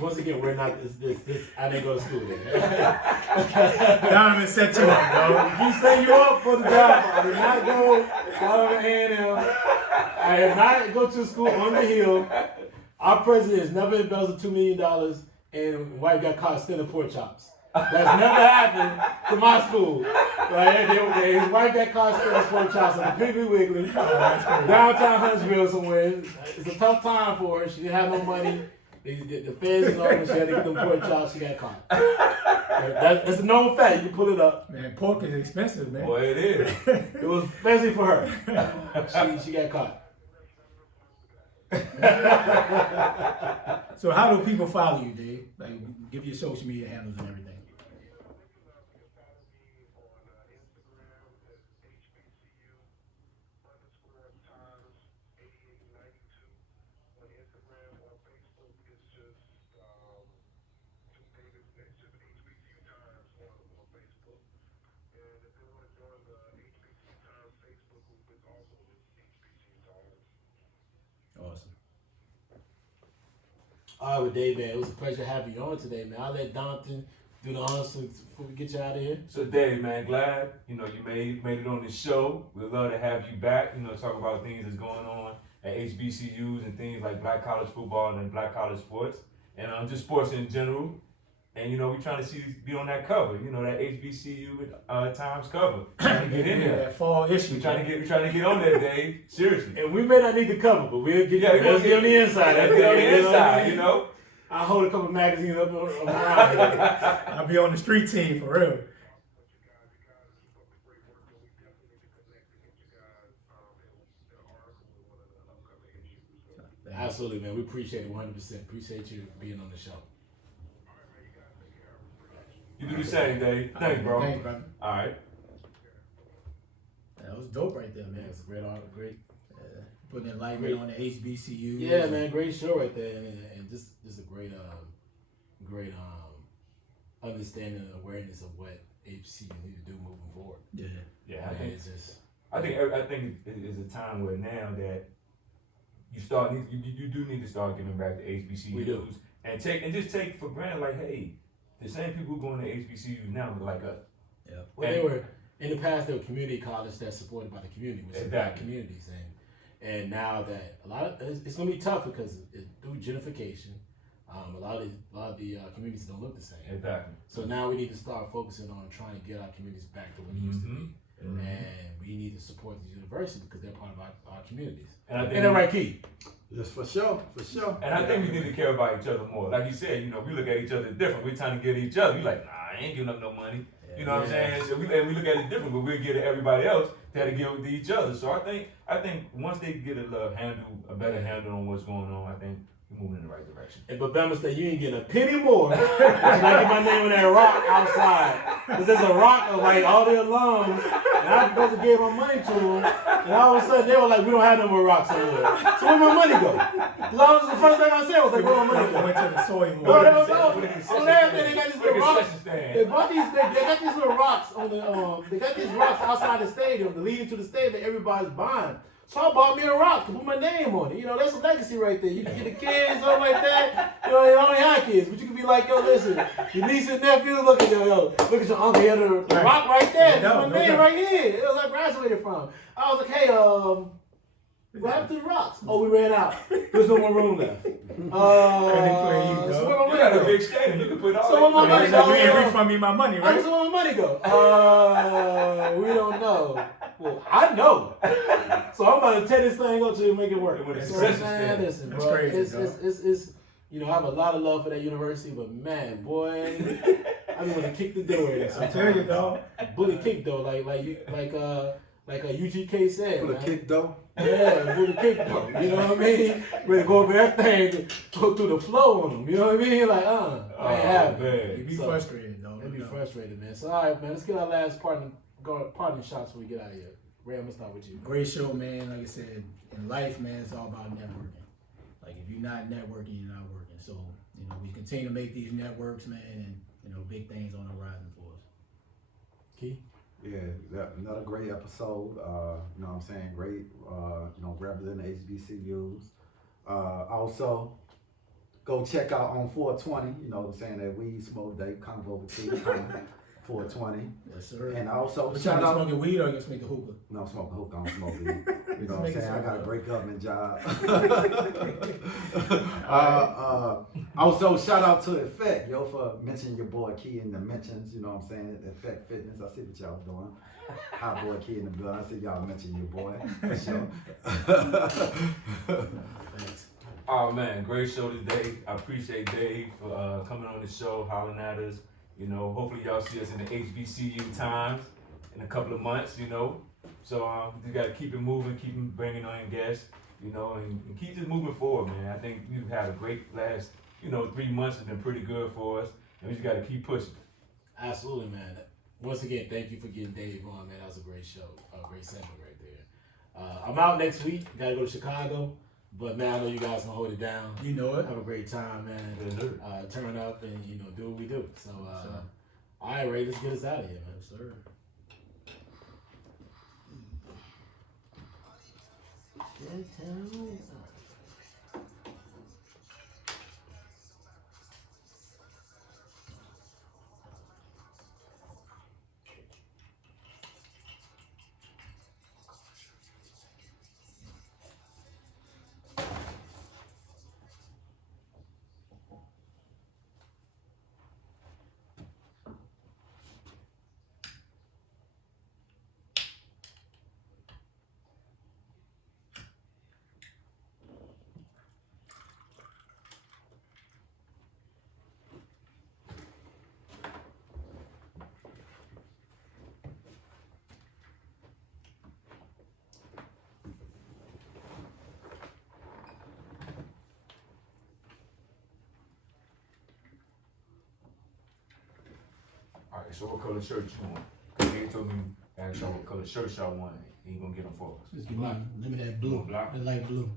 Once again, we're not this. I didn't go to school there. Donovan set you up, bro. He set you up for the job. I did not go to Alabama A&M. I did not go to school on the Hill. Our president has never embezzled $2 million, and wife got caught stealing pork chops. That's never happened to my school. Like, his wife got caught stealing pork chops at the Piggly Wiggly, downtown Huntsville somewhere. It's a tough time for her. She didn't have no money. The feds and all that, she had to get them pork chops. She got caught. That's a known fact. You can pull it up. Man, pork is expensive, man. Boy, it is. It was fancy for her. She got caught. So how do people follow you, Dave? Like, give your social media handles and everything. Awesome. All right, well, Dave, man, it was a pleasure having you on today, man. I'll let Donton do the honors before we get you out of here. So Dave, man, glad you made it on the show. We'd love to have you back. Talk about things that's going on at HBCUs and things like black college football and black college sports, and just sports in general. And we trying to be on that cover, that HBCU Times cover. Trying to get in there. That fall issue. We trying to get on there, Dave. Seriously. And we may not need the cover, but we'll get we'll get on the inside. Let's get on the inside, I'll hold a couple magazines up around here. I'll be on the street team for real. Absolutely, man. We appreciate it 100%. Appreciate you being on the show. You do the same, Dave. Thanks, bro. Thanks, brother. All right. That was dope right there, man. Man, it's a great art, great. Putting enlightenment on the HBCU. Yeah, man, great show right there, and just a great understanding and awareness of what HBCU need to do moving forward. Yeah. Yeah, I think I think it's a time where now that you do need to start giving back to HBCUs. We do. And just take for granted, like, hey, the same people who going to HBCUs now look like us. Yeah. Well, they were in the past. They were community colleges that's supported by the community, which is black communities, and now that it's going to be tough because through gentrification, a lot of the communities don't look the same. Exactly. So now we need to start focusing on trying to get our communities back to what it used to be, and we need to support these universities because they're part of our communities. And I think they're right key. Yes, for sure. And I think we need to care about each other more. Like you said, we look at each other different. We're trying to get each other. We like, nah, I ain't giving up no money. You know what I'm saying? So we look at it different, but we'll give to everybody else. that'll get with each other. So I think once they get a better handle on what's going on, I think we're moving in the right direction. And but Bama State, you ain't getting a penny more until I get my name on that rock outside. Because there's a rock of like all the alums, and I'm supposed to give my money to them. And all of a sudden, they were like, we don't have no more rocks anymore. So where my money go? Because that was the first thing I said. I was like, where my money go? Went to the soil. No, that was all. On everything, they got these little rocks. They bought these. They got these little rocks on the. They got these rocks outside the stadium, to lead to the stadium that everybody's buying. So I bought me a rock to put my name on it. You know, that's a legacy right there. You can get the kids, something like that. You know, you only have kids, but you can be like, yo, listen, your niece and nephews, look at look at your uncle. He had the rock right there. That's my name right here. It was like graduated from. I was like, hey, what happened to the rocks? Oh, we ran out. There's no more room left. So where my You money got a go? big stadium. You can put all So where my money You go? ain't refund me my money, right? So where my money go? We don't know. Well, I know. So I'm about to tear this thing up to make it work. With a So, succession man, stand. listen, That's bro. crazy, It's you know, I have a lot of love for that university, but man, boy, I want to kick the door in. I tell you, dog. Bully kick though, like UGK said. Put a man. kick though. Yeah, bully kick though. You know what I mean? Ready to go over that thing, go through the flow on them. You know what I mean? Like, I ain't having it. You be So, frustrated, though. They'll be frustrated, man. So, all right, man, let's get our last partner shots before we get out of here. Ray, I'm gonna start with you. Great show, man. Like I said, in life, man, it's all about networking. Like, if you're not networking, you're not working. So, you know, we continue to make these networks, man, and, you know, big things on the horizon for us. Key? Yeah, another great episode. You know what I'm saying? Great, you know, representing HBCUs. Also, go check out on 420, you know what I'm saying, that Weed Smoke Day, Convo with Tea, 420. Yes, sir. And also, But shout you out. smoking weed or you smoke the hookah? No, I'm smoking hookah, I don't smoke weed. You know what I'm Make it saying? I got a so, great government job. Also, shout out to Effect, yo, for mentioning your boy Key in the mentions. You know what I'm saying? Effect Fitness. I see what y'all doing. Hot boy Key in the building. I see y'all mention your boy for sure. Thanks. Oh man, great show today. I appreciate Dave for coming on the show, hollering at us. You know, hopefully y'all see us in the HBCU Times in a couple of months. You know, so you got to keep it moving, keep bringing on guests. You know, and keep this moving forward, man. I think you've had a great last, 3 months has been pretty good for us, and we just got to keep pushing. Absolutely, man. Once again, thank you for getting Dave on, man. That was a great show, a great segment right there. I'm out next week. Got to go to Chicago, but man, I know you guys can hold it down. You know it. Have a great time, man. Yes, sir. Turn up and do what we do. So, all right, Ray, let's get us out of here, man. Yes, sir. All right, so what color shirt you want? Cause they told me ask y'all what color shirt y'all want. He gonna get them for us. Just give me that blue. Black. The light blue.